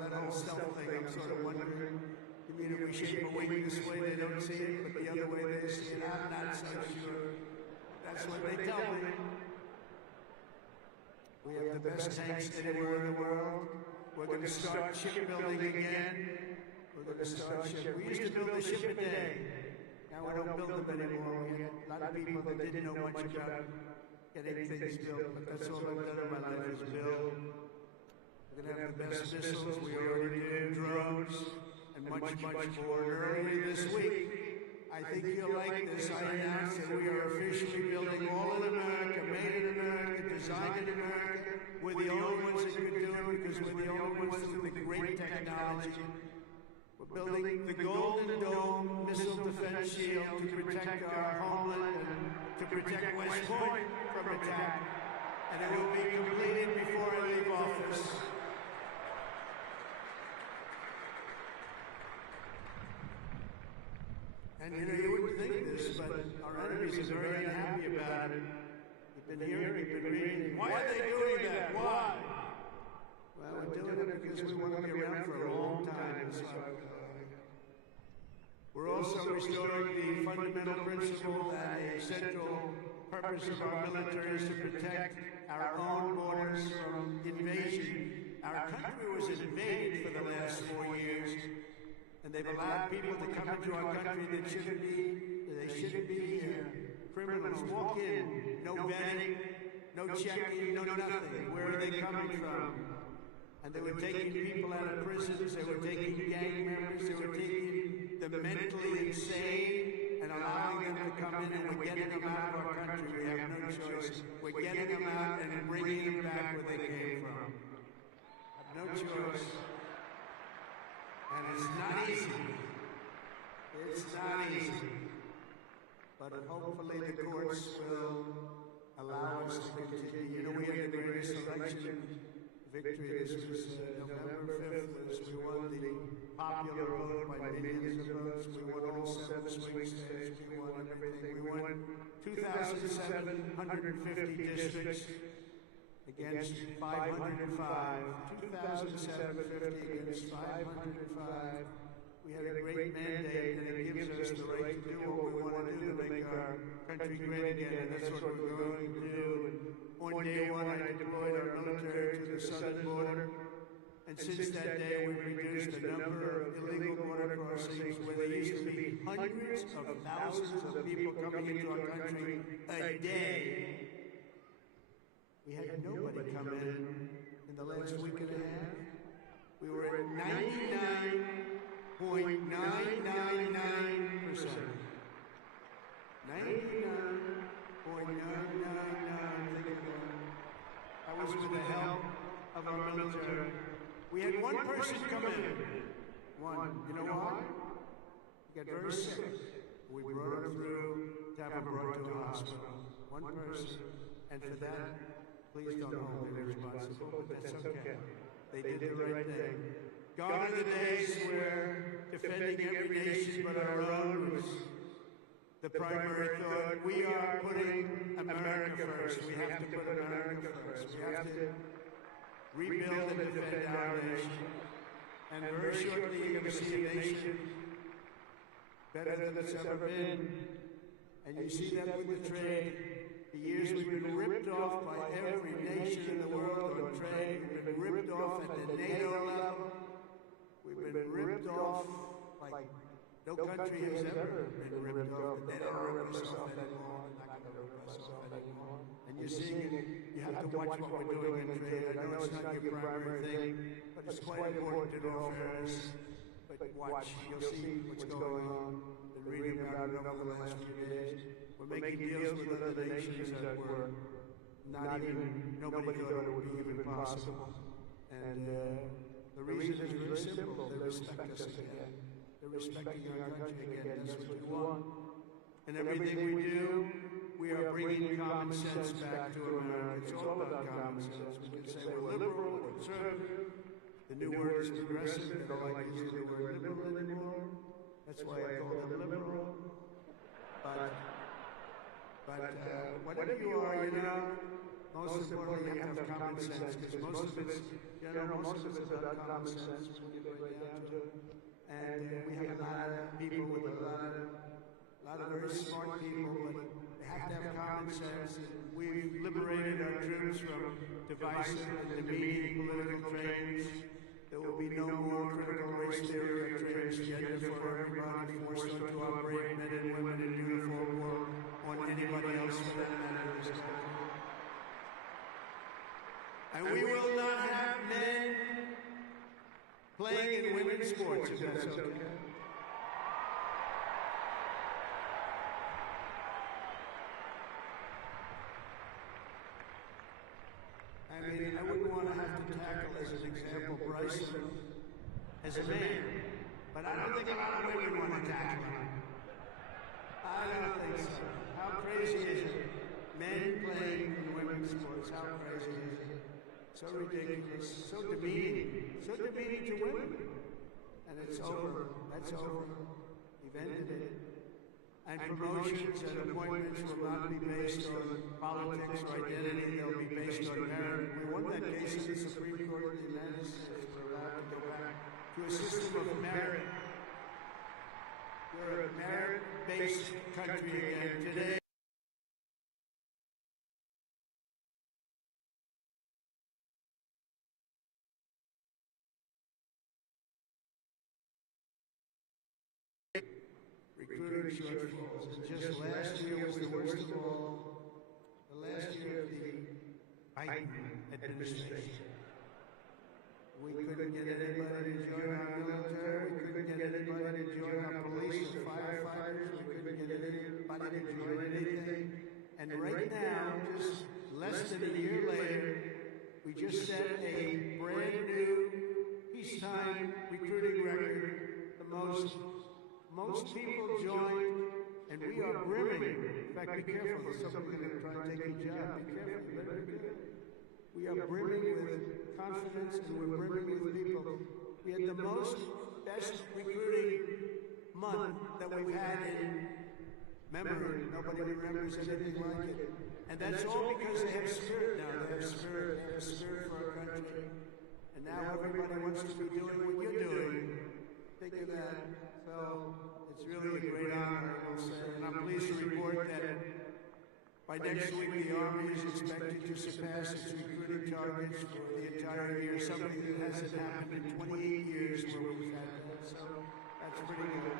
That whole stealth thing, I'm sort of wondering. You mean if we shape a wing this way, they don't see it, but the other way they see it? I'm not so sure. That's what they tell me. We have the best tanks anywhere in the world. We're going to start shipbuilding again. We're going to start ship. We used to build a ship a day. Now we don't build them anymore. We had a lot of people that didn't know much about getting things built, but that's all I've done in my life is build. We're going to have the best missiles. We already do drones and much, much more. Earlier this week, I think you'll like this. I announced that we are officially building all in America, made in America, designed in America. We're the only ones that could do it because we're the only ones with the great technology. We're building the Golden Dome missile defense shield to protect our homeland and to protect West Point from attack. And it will be completed before I leave office. And you wouldn't think this, but our enemies are very unhappy about it. You've been hearing, you've been reading. Why are they doing that? Why? Well, we're doing it because we want to be around for a long time. We're also restoring the fundamental principle that a central purpose of our military is to protect our own borders from invasion. Our country was invaded for the last 4 years, and they've allowed people to come into our country that they shouldn't be here. Criminals walk in, no vetting, no checking, no nothing. Where are they coming from? And they were taking people out of prisons, they were taking gang members, they were taking the mentally insane and allowing them to come in, and we're getting them out of our country. We have no choice. We're getting them out and bringing them back where they came from. Have no choice. And it's not easy. It's not easy. But hopefully the courts will allow us to continue. You know, we had the greatest election victory. This was November 5th. We won the popular vote by millions of votes. We won all 7 swing states. We won everything. We won 2,750 districts against 505. 2,750 against 505. We had a great mandate, and it gives us the right to do what we want to do to make our country great again, and that's what we're going to do. And on day one, I deployed our military to the southern border, and since that day, we've reduced the number of illegal border crossings where there used to be hundreds of thousands of people coming into our country a day. We had nobody come in the last week and a half. We were at 99.999%. 99.999. That was with the help of our military. We had one person come in. One. You know why? He got very sick. We brought him through to have him brought to a hospital. One person. And for that, please don't hold me responsible, but that's okay. They did the right thing. Gone are the days where defending every nation but our own was the primary thought. We are putting America first. We have to put America first. We have to rebuild and defend our nation. And very shortly you're going to see a nation better than it's ever been. And you see that with the trade. The years we've been ripped off by every nation in the world on trade. We've been ripped off at the NATO level. We've been ripped off like no country has ever been ripped off. They don't rip us off anymore. They're not going to rip us off anymore. And you're seeing it. You have to watch what we're doing in trade. I know it's not your primary thing, but it's quite important in all fairness. But watch, you'll see what's going on. Been reading about it over the last few days. We're making deals with other nations that were nobody thought it would be even possible. And the reason is very simple. They respect us again. They're respecting our country again. That's what we want. And everything we do, we are bringing common sense back to America. It's all about common sense. We can say we're liberal, we're conservative. The new word is progressive. They don't like to use the word liberal anymore. That's why I call them liberal. But whatever you are, you know, most importantly, you have to have common sense, because most of it's, most of it's about common sense when you get right down to it. And we have a lot of people with a lot of very smart people, but they have to have common sense. And we've liberated our troops from divisive and demeaning political trains. There will be no more critical race theory or transgender for everybody forced onto our brave men and women in uniform or on anybody else for that matter. And we will not have men playing in women's sports, if that's okay. I mean, I wouldn't want to have to tackle, as an example, Bryson as a man, but I don't think a lot of women want to tackle him. I don't think so. How crazy is it? Men playing in women's sports, how crazy is it? So ridiculous, so demeaning to women. And it's over. That's over. We've ended it. And promotions and appointments will not be based on politics or identity, they'll be based on merit. We won that case in the Supreme Court of the United States. We're allowed to go back to a system of merit. We're a merit-based country again today. Recruiting shortfalls. And just last year was the worst of all. The last year of the Biden administration. We couldn't get anybody to join our military. We couldn't get anybody to join our police or firefighters. We couldn't get anybody to join anything. And right now, just less than a year later, we just set a brand new peacetime recruiting record. The most people joined, and we are brimming. In fact, be careful. There's somebody going to try and take your job. Be careful. You better be good. We are brimming with confidence, and we're brimming with people. We had the best recruiting month that we've had in memory. Nobody remembers anything like it. And that's all because they have spirit now. They have spirit. They have spirit for our country. And now everybody wants to be doing what you're doing. Think of that. So it's really a great honor, I will say. And I'm pleased to report that by next week, the Army is expected to surpass its recruiting targets for the entire year, something that hasn't happened in 28 years where we've had that. So that's pretty good.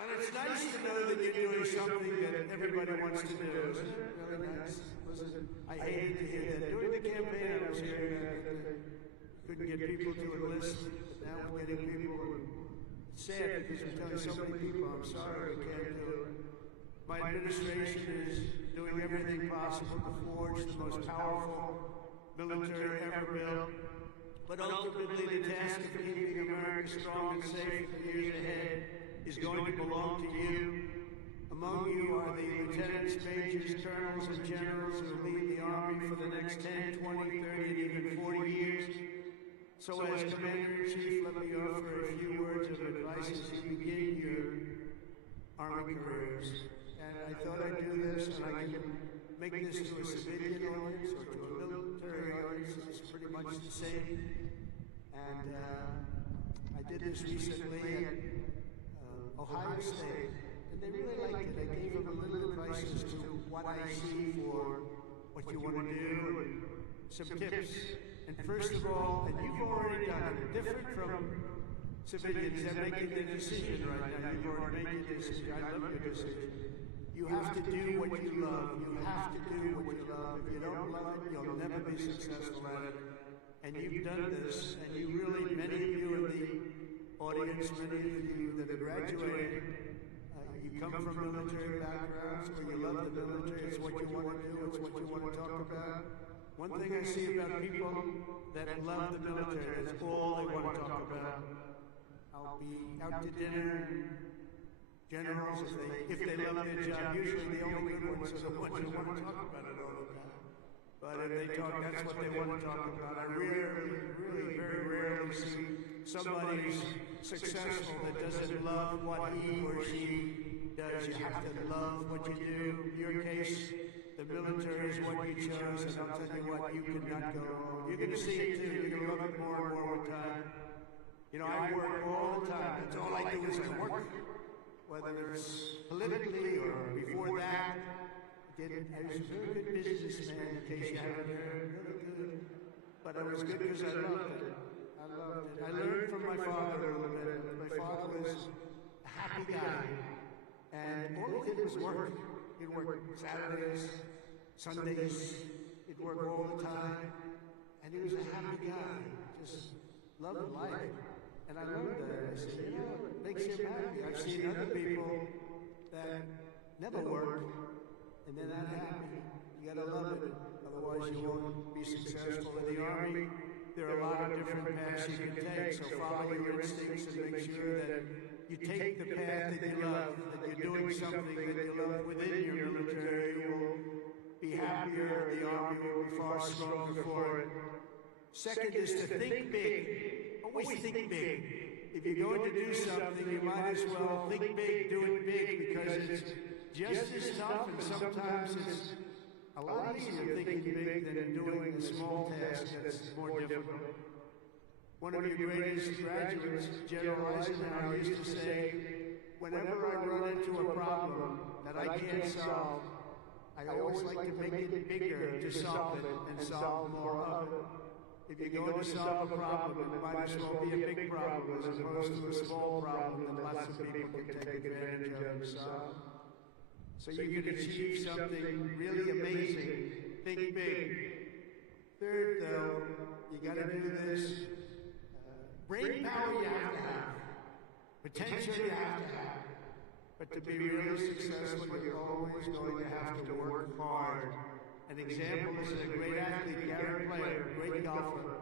And it's nice to know that you're doing something that everybody wants to do, isn't it? Really nice. Listen, I hated to hear that. During the campaign, I was hearing that couldn't get people to enlist, but now we're getting people. It's sad because we're telling so many people, I'm sorry, we can't do it. My administration is doing everything possible to forge the most powerful military ever built. But ultimately, the task of keeping America strong and safe for the years ahead is going to belong to you. Among you are the lieutenants, majors, colonels, and generals who lead the Army for the next 10, 20, 30, and even 40 years. So as Commander-in-Chief, let me offer a few words of advice as you begin your Army careers. And I thought I'd do this, and I can make this to a civilian audience or to a military audience. It's pretty much the same. And I did this recently at Ohio State, and they really liked it. I gave them a little advice as to what I see for what you want to do, and some tips. And first of all, and you've already done it, different from civilians that are making the decision right now. You've already made your decision. I love your decision. You have to do what you love. You have to do what you love. If you don't love it, you'll never be successful at it. And you've done this, and you really, many of you in the audience, many of you that have graduated, you come from military backgrounds, or you love the military, it's what you want to do, it's what you want to talk about. One thing I see about people that love the military, that's all they want to talk about. I'll be out to dinner, generals, if they love their job, usually the only good ones are the ones who want to talk about it all the time. But if they talk, that's what they want to talk about. I really, very rarely see somebody who's successful that doesn't love what he or she does. You have to love what you do. In your case, the military is what you chose, and I'll tell you what, you cannot go wrong. You're going to see it too. You're going to love it more and more with time. You know, I work all the time. That's all I do is I work. Whether it's politically or before that, I was a very good businessman, in case you haven't heard. Really good. But I was good because I loved it. I loved it. I learned from my father a little bit. My father was a happy guy. And all he did was work. He'd work Saturdays, Sundays. He'd work all the time. And he was a happy guy. Just loved life. And I learned that. I said, you know, it makes him happy. I've seen other people that never work, and they're not happy. You gotta love it. Otherwise you won't be successful. In the Army, there are a lot of different paths you can take. So follow your instincts and make sure that you take the path that you love, that you're doing something that you love within your military. You will be happier. The Army will be far stronger for it. Second is to think big. always think big. If you're going to do something, you might as well think big, do it big, because it's just as tough, and sometimes it's a lot easier thinking big than doing a small task that's more difficult. One of your greatest graduates, General Eisenhower, used to say, whenever I run into a problem that I can't solve, I always like to make it bigger to solve it and solve more of it. If you're going to solve a problem, it might as well be a big problem as opposed to a small problem that lots of people can take advantage of and solve. So you can achieve something really amazing. Think big. Third, though, you got to do this. Brain power you have to have. Potential you have to have. But to be really successful, you're always going to have to work hard. An example is a great athlete, Gary Player, great golfer.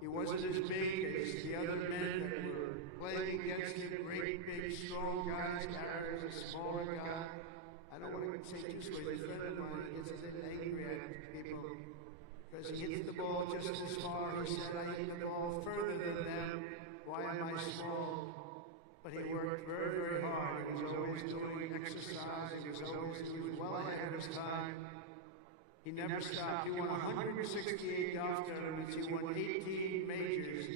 He wasn't as big as the other men that were playing against him, great, big, strong guys. Gary was a smaller guy. I don't want to say too sweet. He's a friend of mine. He gets a bit angry at people because he hits the ball just as far. He said, I hit the ball further than them. Why am I small? But he worked very, very hard. He was always doing exercise. He was well ahead of his time. He never stopped. He won 168 golf tournaments. He won 18 majors,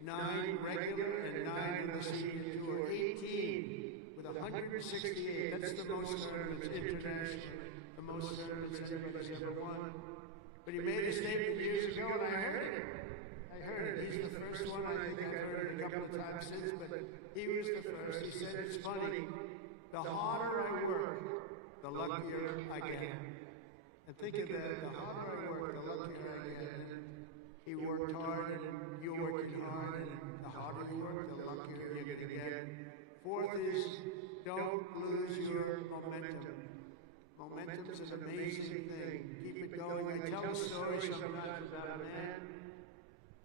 9 regular and 9 on the senior tour. 18 with 168. That's the most tournaments internationally. The most tournaments anybody's ever won. But he made a statement years ago, and I heard it. He's the first one. I think I've heard it a couple of times since, but he was the first. He said, it's funny. The harder I work, the luckier I get. And think of that. The harder I work, the luckier I get. And he worked hard, and you're working hard, and the harder you work, the luckier you're going to get. Fourth is, don't lose your momentum. Momentum's an amazing thing. Keep it going. I tell a story sometimes about a man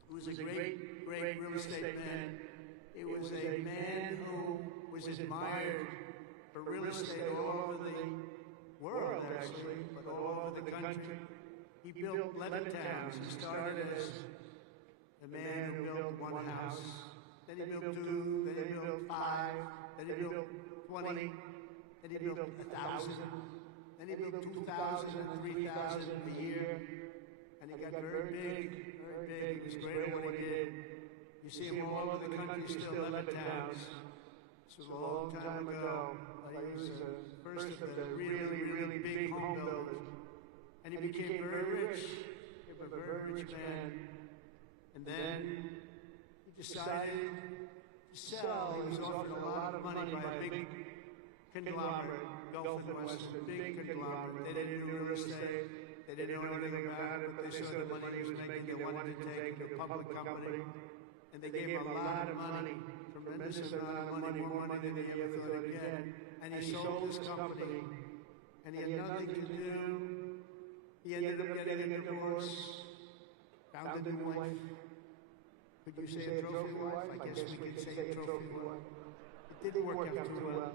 who was a great, great real estate man. It was a man who was admired for real estate all over the world, actually, but all over the country. He built 11 towns. He started as a man who built one house. Then he built 2, then he built 5, then he built 20, then he built 1,000. Then he built 2,000 and 3,000 a year. And he got very big, very big. He was great at what he did. You see him all over the country, still 11 towns. This was a long time ago. He was the first of the really, really big home builders. And he became very rich. He became a very rich man. And then he decided to sell. He was offered a lot of money by a big conglomerate, Gulf and Western, a big conglomerate. They didn't do real estate. They didn't know anything about it, but they saw the money he was making. They wanted to take a public company. And they gave him a lot of money, tremendous amount of money, more money than he ever thought he'd get. And he sold his company. And he had nothing to do. He ended up getting a divorce, found a new wife. Could you say a trophy wife? I guess we could say a trophy wife. It didn't work out too well.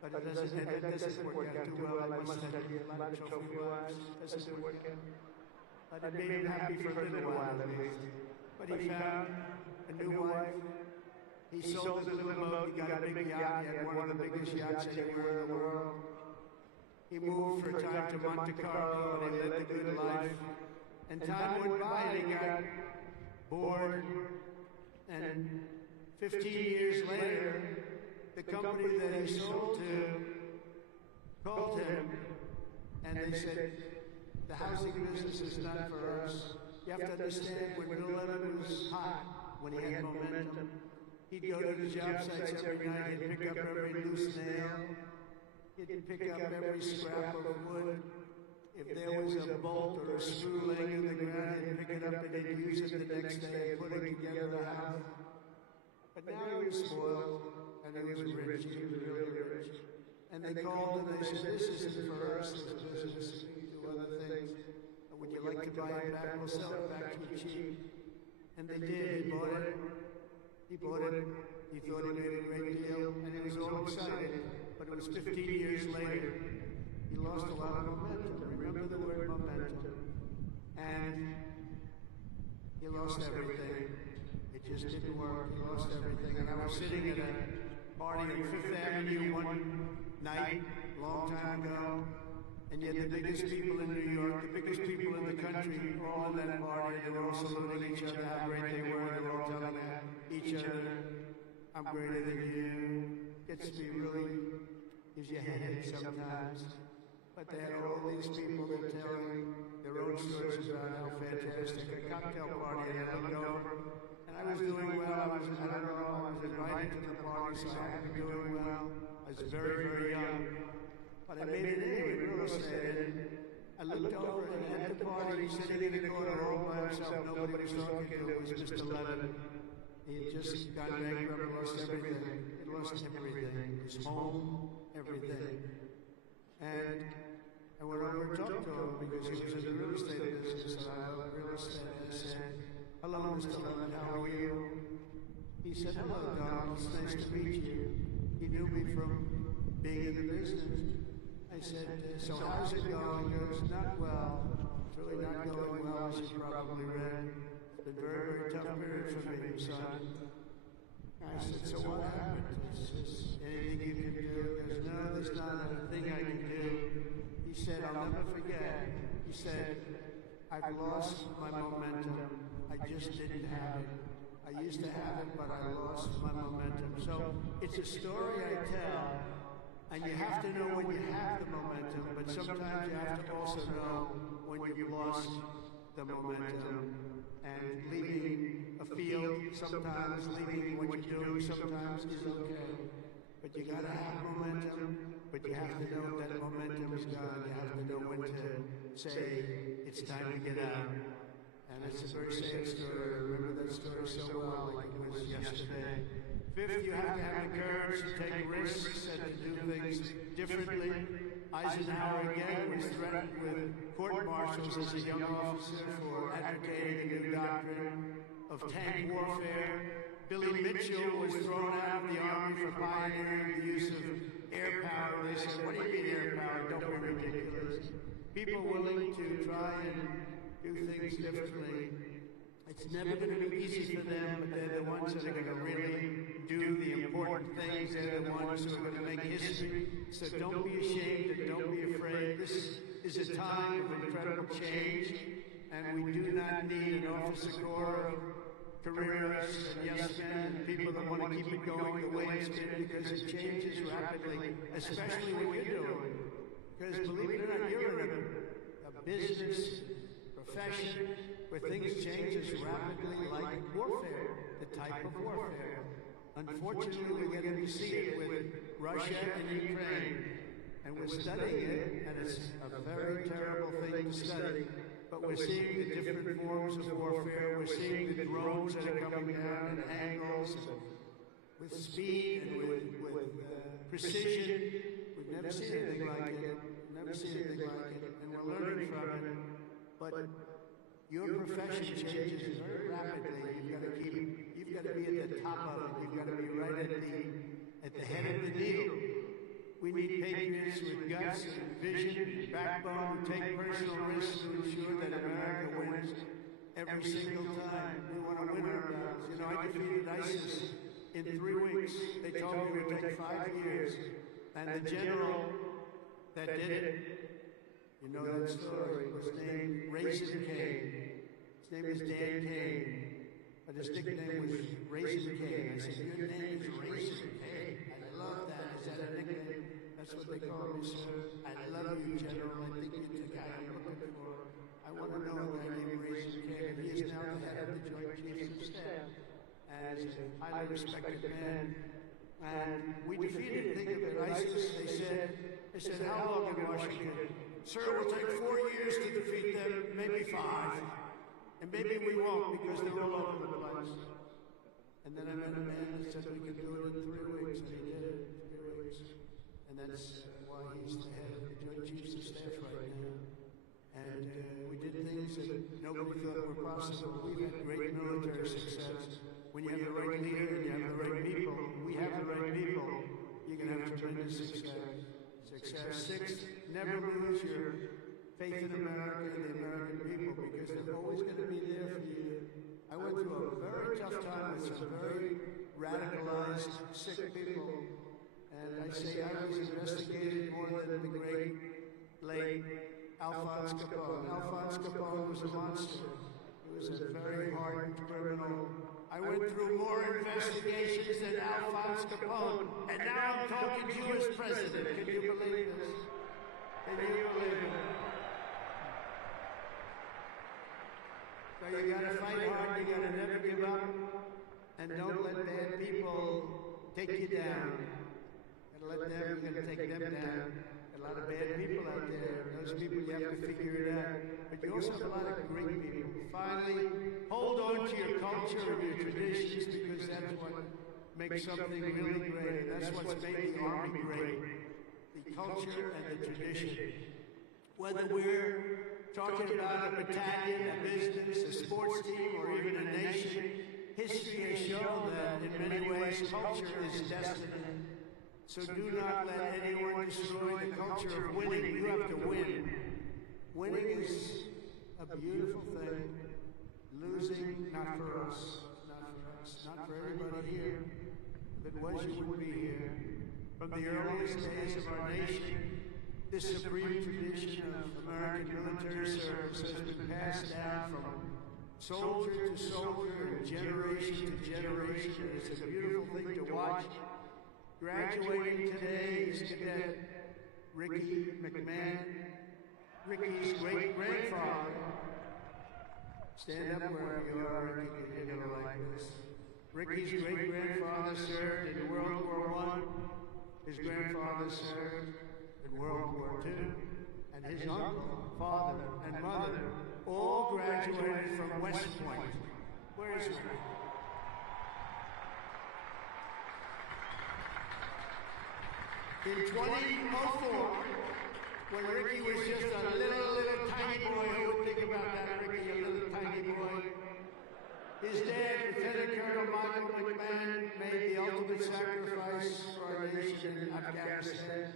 But it doesn't work out too well. I must tell you, a lot of trophy wives. It doesn't work out. But it made him happy for a little while at least. But he found a new wife. He sold his little boat. He got a big yacht. He had one of the biggest yachts anywhere in the world. He moved for a time to Monte Carlo, and he led the good life. And time went by, and he got bored. And 15 years later, the company that he sold to called him, and they said, the housing business is not for us. You have to understand, when Bill Leonard was hot, when he had momentum, he'd go to the job sites every night, he'd pick up every loose nail, he'd pick up every scrap of wood. If there was a bolt or a screw laying in the ground, he'd pick it up and he'd use it the next day and put it together the house. But now he was spoiled, and he was rich, he was really rich. And they called and they said, this isn't for us, this business, we do other things. Would you like to buy it back? We'll sell it back to you cheap. And they did. He bought it. He bought it. He thought he made a great deal, and he was all excited. But it was 15 years later. He lost a lot of momentum. Remember the word momentum. And he lost everything. It just didn't work. He lost everything. And I was sitting at a party on Fifth Avenue one night, a long time ago, and yet the biggest people in New York, the biggest people in the country, were all in that party. They were all saluting each other, how great they were. They were all telling each other, I'm greater than you. Gets me really, gives you a headache sometimes. But they had all these people that were telling their own stories about how fantastic a cocktail party. And I looked over, and I was doing well. I was invited to the party, so I had to be doing well. I was very, very young. But I made it anyway, real estate. And I looked over, and at the party, sitting in the corner all by himself, nobody was talking to him, was Mr. Levin. He had just gone bankrupt, lost everything. He lost everything. His home, everything. And I went over and talked to him because he was in the real estate business, and I love real estate. And I said, hello, Mr. Levin, how are you? He said, hello, Don, it's nice to meet you. He knew me from being in the business. I said, so how's it going? He goes, not well. It's really not going well, as you probably read. It's been a very, very tough period for me, son. I said, so what happened? He says, anything you can do? He goes, no, there's not a thing I can do. He said, I'll never forget. He said, I've lost my momentum. I just didn't have it. I used to have it, but I lost my momentum. So it's a story I tell. And you have to know when you have the momentum, but sometimes you have to also know when you've lost the momentum. And leaving a field, sometimes leaving what you're doing, sometimes is okay. But you gotta have momentum, but you have to know that momentum is gone. You have to know when to say, it's time to get out. And it's a very sad story. I remember that story so well, like it was yesterday. Fifth, you have to have the courage to take risks and to do things differently. Eisenhower again was threatened with court-martials as a young officer for advocating a new doctrine of tank warfare. Billy Mitchell was thrown out of the Army for pioneering the use of air power. They said, what do you mean air power? Don't be ridiculous. People willing to try and do things differently. It's never going to be easy for them, but they're the ones that are going to really do the important things. They're the ones who are going to make history. So don't be ashamed and don't be afraid. This is a time of incredible change, and we do not need an officer corps of careerists and yes men and people that want to keep it going the way it's been, because it changes rapidly, especially what you're doing. Because believe it or not, you're in a business, profession, where things change as rapidly like warfare, the type of warfare. Unfortunately, we're getting to see it with Russia and Ukraine, and we're studying it, and it's a very terrible thing to study, but we're seeing the different forms of warfare. We're seeing the drones that are coming down at angles, with speed and with precision. We've never seen anything like it, never seen anything like it, and we're learning from it. But your profession changes very rapidly. You've got to be at the top of it. You've got to be right at the head of the needle. We need patriots with guts and vision and backbone who take personal risks to ensure that America wins every single time. We want to win our battles. You know, I defeated ISIS in 3 weeks. They told me it would take 5 years. And the general that did it, you know that story, was named Raisin Cane. His name is Dan Cane, but his nickname was Raisin Cane. I said, your name is Raisin Cane. I love that. Is that a nickname? That's what they call me, sir. I love you, General. I think you're the guy I'm looking for. I want to know a guy named Raisin Cane. He is now the head of the Joint Chiefs of Staff, and he's a highly respected man. And we defeated, think of it, ISIS. They said, how long in Washington? Sir, it will take 4 years to defeat them, maybe 5. And maybe we won't, because they're all over the place. And then I met a man that said we could do it in 3 weeks, and he did it in 3 weeks. And that's why he's the head of the Joint Chiefs of Staff right now. And we did things that nobody thought were possible. We've had great military success. When you have the right leader and you have the right people, we have the right people, you can have tremendous success. Sixth, never lose your faith in America and the American people, because they're always going to be there for you. I went through a very tough time with some very radicalized, sick people. And I say I was investigated more than the great, late Alphonse Capone. Alphonse Capone was a monster. He was a very hardened criminal. I went through more investigations than Alphonse Capone, and now I'm talking to you as president. Can you believe this? Can you believe it? So you gotta fight hard, you gotta never give up, and don't let bad people take you down. You gotta take them down. A lot of bad people out there. Those people, you have to figure it out. But you also have a lot of great people. Finally, hold on to your culture and your traditions, because that's what makes something really great. And that's what's made the Army great. The culture and the tradition. Whether we're talking about a battalion, a business, a sports team, or even a nation, history has shown that in many ways culture is destiny. So do not let anyone destroy the culture of winning. You have to win. Winning is a beautiful thing. Losing, not for us. Not for us. Not for everybody here. If it was, you wouldn't be here. From the earliest days of our nation, this supreme tradition of American military service has been passed down from soldier to soldier and generation to generation. And it's a beautiful thing to watch. Graduating today is Cadet Ricky McMahon, Ricky's great-grandfather. Stand up wherever you are, Ricky, you're gonna like this. Ricky's great-grandfather served in World War I. His grandfather served in World War II. And his uncle, father, and mother all graduated from West Point. Where is Ricky? In 2004, when Ricky was just a little tiny boy, who would think about that, Ricky, a little tiny boy? His dad, Lieutenant Colonel Michael McMahon, made the ultimate sacrifice for our nation in Afghanistan.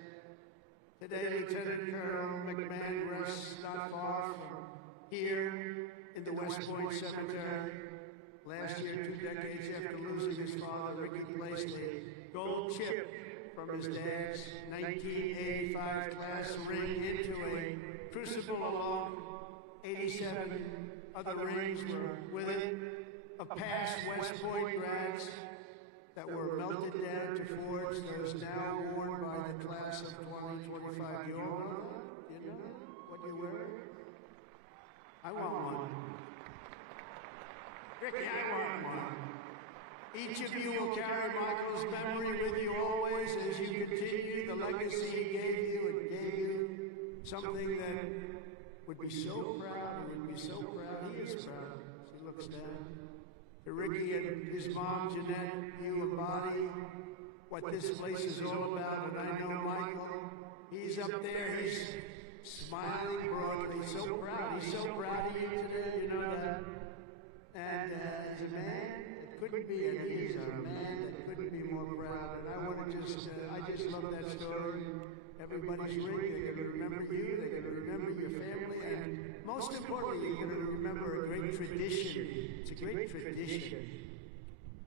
Today, Lieutenant Colonel McMahon rests not far from here in the West Point Cemetery. Last year, 2 decades after losing his father, Ricky placed a gold chip from his dad's 1985 class ring into a crucible along 87 other rings were with it of past West Point grads that were melted down to forge those now worn by the class of 2025. You all know that? You know what you wear? I want one. Ricky, I want one. Each of you will carry Michael's memory with you always as you continue the legacy he gave you and gave you something that would be so proud. He would be so proud. He is proud. He looks down. To Ricky and his mom, Jeanette, you embody what this place is all about. And I know Michael, he's up there, he's smiling broadly, so proud. He's so proud of you today, you know that. And as a man, couldn't be, and he's a man that couldn't be more proud. And I want to I just love that story. Everybody's ring, they're going to remember you, they're going to remember your family, and most importantly, you're going to remember a great tradition. It's a great tradition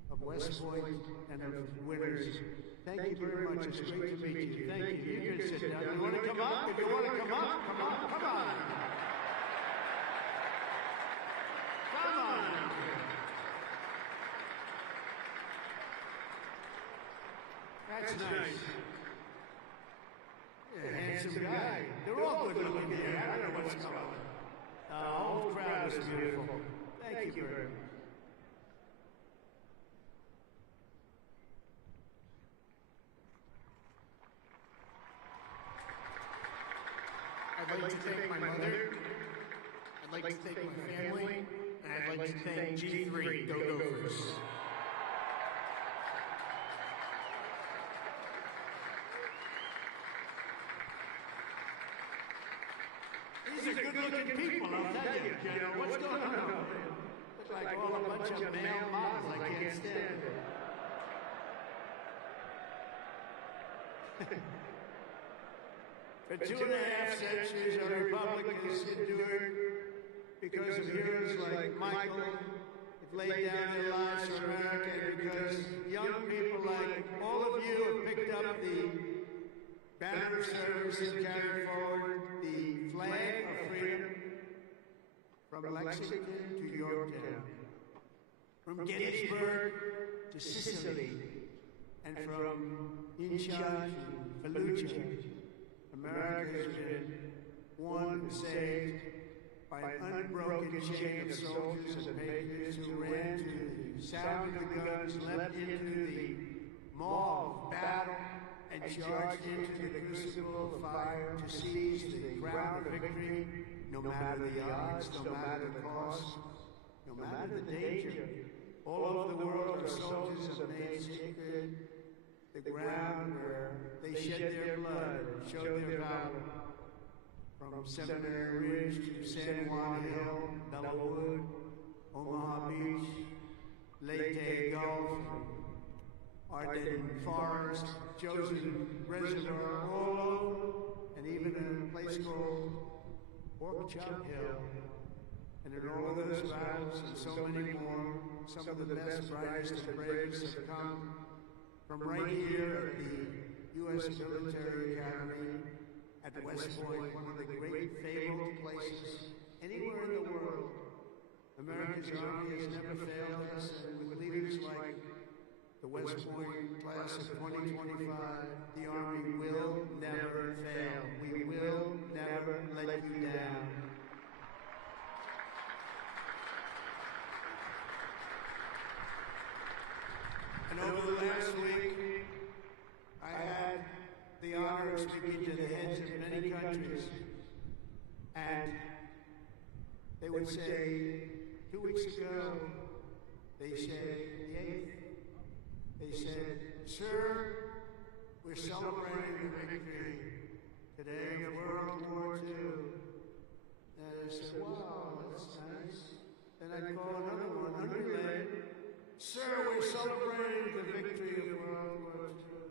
of West Point and of winners. Thank you very much. It's great to meet you. Thank you. You can sit down. You want to come up? If you want to come up, come on, come on. Come on. That's nice. Yeah, handsome guy. They're all good looking here. I don't know what's going on. The whole crowd is beautiful. Thank you very much. I'd like to thank my mother. I'd like to thank my family. And I'd like to thank G3, Go Gophers. These are good-looking people, I'll tell you. General, what's going on? Look like all a bunch of male models. I can't stand it. For 2.5 centuries, our republic has endured because of heroes like Michael, have laid down their lives for America, and because young people like all of you have picked up the banner of service and carried forward the flag of freedom from Lexington to Yorktown, from Gettysburg to Sicily, and from Incheon to Fallujah. America has been won and saved by an unbroken chain of soldiers and patriots who ran to the sound of the guns, leapt into the maw of battle, and charged into the crucible of fire to seize the crown of victory, no matter the odds, no matter the cost, no matter the danger. All over the world, our soldiers have made sacred the ground where they shed their blood and showed their valor. From Seminary Ridge to San Juan Hill, Bellawood, Omaha Beach, Leyte Gulf, Ardennes Forest, Chosen Reservoir, all over, and even a place called Pork Chop Hill. And in all of those battles and so many more, some of the best, brightest, and bravest have come from right here at the U.S. Military Academy at West Point, one of the great fabled places anywhere in the world. America's Army has never failed us, and with leaders like the West Point class of 2025, the Army will never fail. We will never let you down. And over the last week, I had the honor of speaking to the heads of many countries, and they would say, 2 weeks ago, they said, the 8th, they said, "Sir, we're celebrating the victory today of World War II." And I said, "Wow, that's nice." And I'd call another one, unrelated, "Sir, we're celebrating the victory of World War II."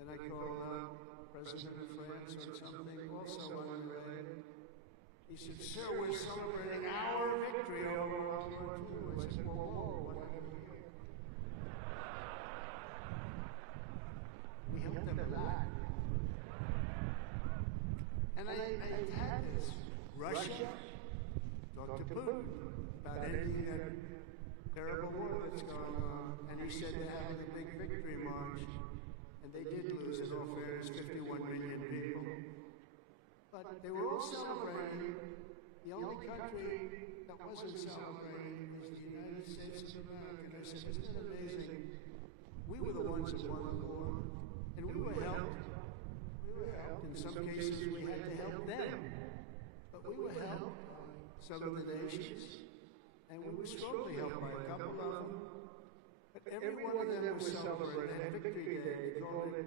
And I called out President of France or something, also unrelated. He said, "Sir, we're celebrating our victory over World War II." I said, "Whoa, what happened here?" We helped them a lot. And I had this. Russia talked to Putin about ending that terrible war that's going on. And he said they're having a big victory march. And they did lose, in all fairness, 51 million people. But they were all celebrating. The only country that wasn't celebrating was the United States of America. And I said, "Isn't it amazing? We were the ones that won the war. And we were helped. We were helped. In some cases, we had to help them. But we were helped by some of the nations. And we were strongly helped by a couple of them. But every one of them was celebrating. They had Victory Day. They called it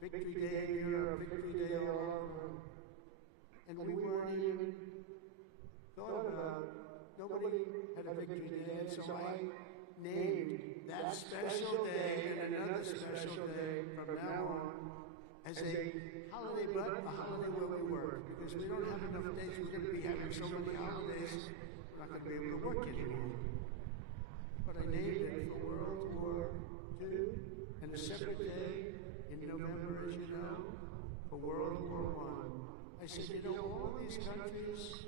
Victory Day in Europe, Victory Day all over. And we weren't even thought about. Nobody had a Victory Day. And so I named that special day and another special day from now on as a holiday, but a holiday where we work. Because we don't have enough days. We're going to be having so many holidays, we're not going to be able to work anymore. But I named it for World War II, and a separate day in November, as you know, for World War I. I said, you know, all these countries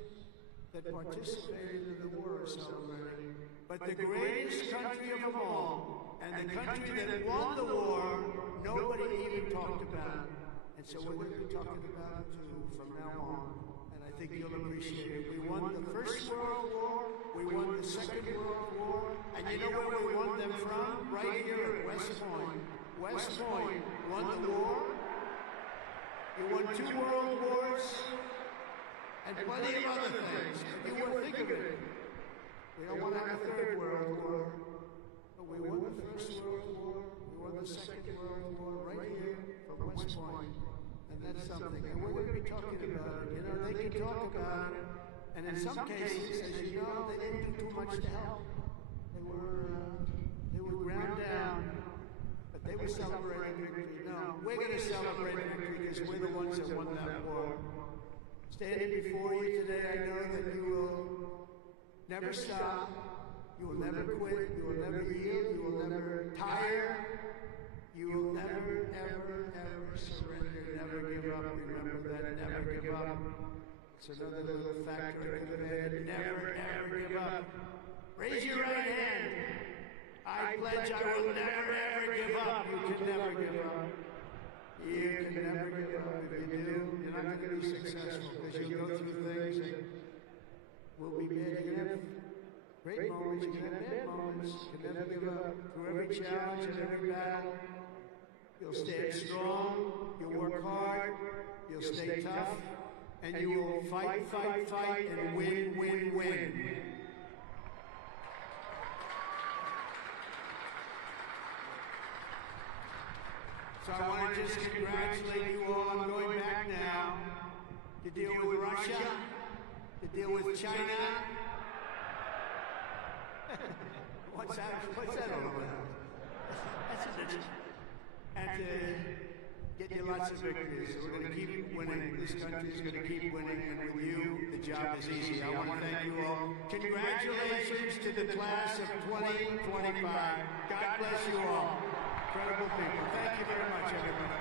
that participated in the war are celebrating, but the greatest country of them all, and the country that won the war, nobody even talked about. And so we're going to be talking about it too from now on. And I think you'll appreciate it. We won the First World War, we won the Second World War, and you know where we won them from? Right here at West Point. West Point won the war. You won 2 world wars, and plenty of other things. You weren't thinking of it. We don't want to have a 3rd World War, but we won the First World War, we won the Second World War right here from West Point, and that's something. And we're going to be talking about it. You know, they can talk about it, and in some cases, as you know, they didn't do too much to help. They were ground down, but they were celebrating victory. No, we're going to celebrate victory because we're the ones that won that war. Standing before you today, I know that you will never stop, You will never quit. You will never yield. You will never tire. You will never, ever, ever surrender. Never give up. Remember that. Never give up. It's another little factor I could have had. Never, ever give up. Raise your right hand. I pledge I will never, ever give up. You can never give up. You can never give up. If you do, you're not going to be successful because you'll go through things that will be bad. You can have great moments, you can have bad moments. You can never give up. Through every challenge and every battle, you'll stand strong, you'll work hard, you'll stay tough, and you will fight, fight, fight, and win, win, win. So I want to just congratulate you all. I'm going back now to deal with Russia, to deal with China. What's that all about? And to get you lots of victories. So we're going to keep winning. This country is going to keep winning, and with you, the job is easy. I want to thank you all. Congratulations to the class of 2025. God bless you all. Incredible people. Thank you very much, everybody.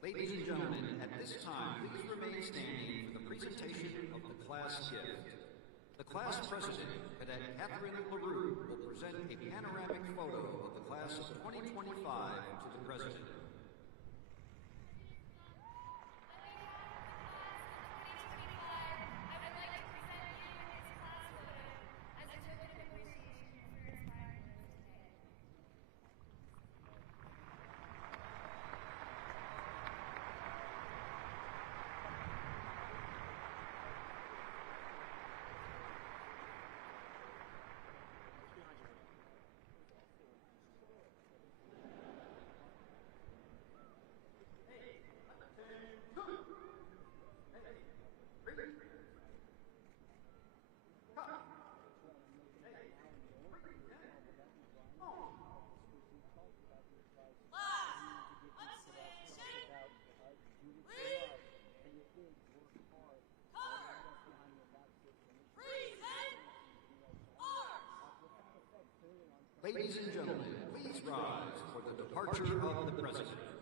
Ladies and gentlemen, at this time, please remain standing for the presentation of the class gift. The class president, Cadet Catherine LaRue, will present a panoramic photo of the class of 2025 to the president. Ladies and gentlemen, please rise for the departure of the President.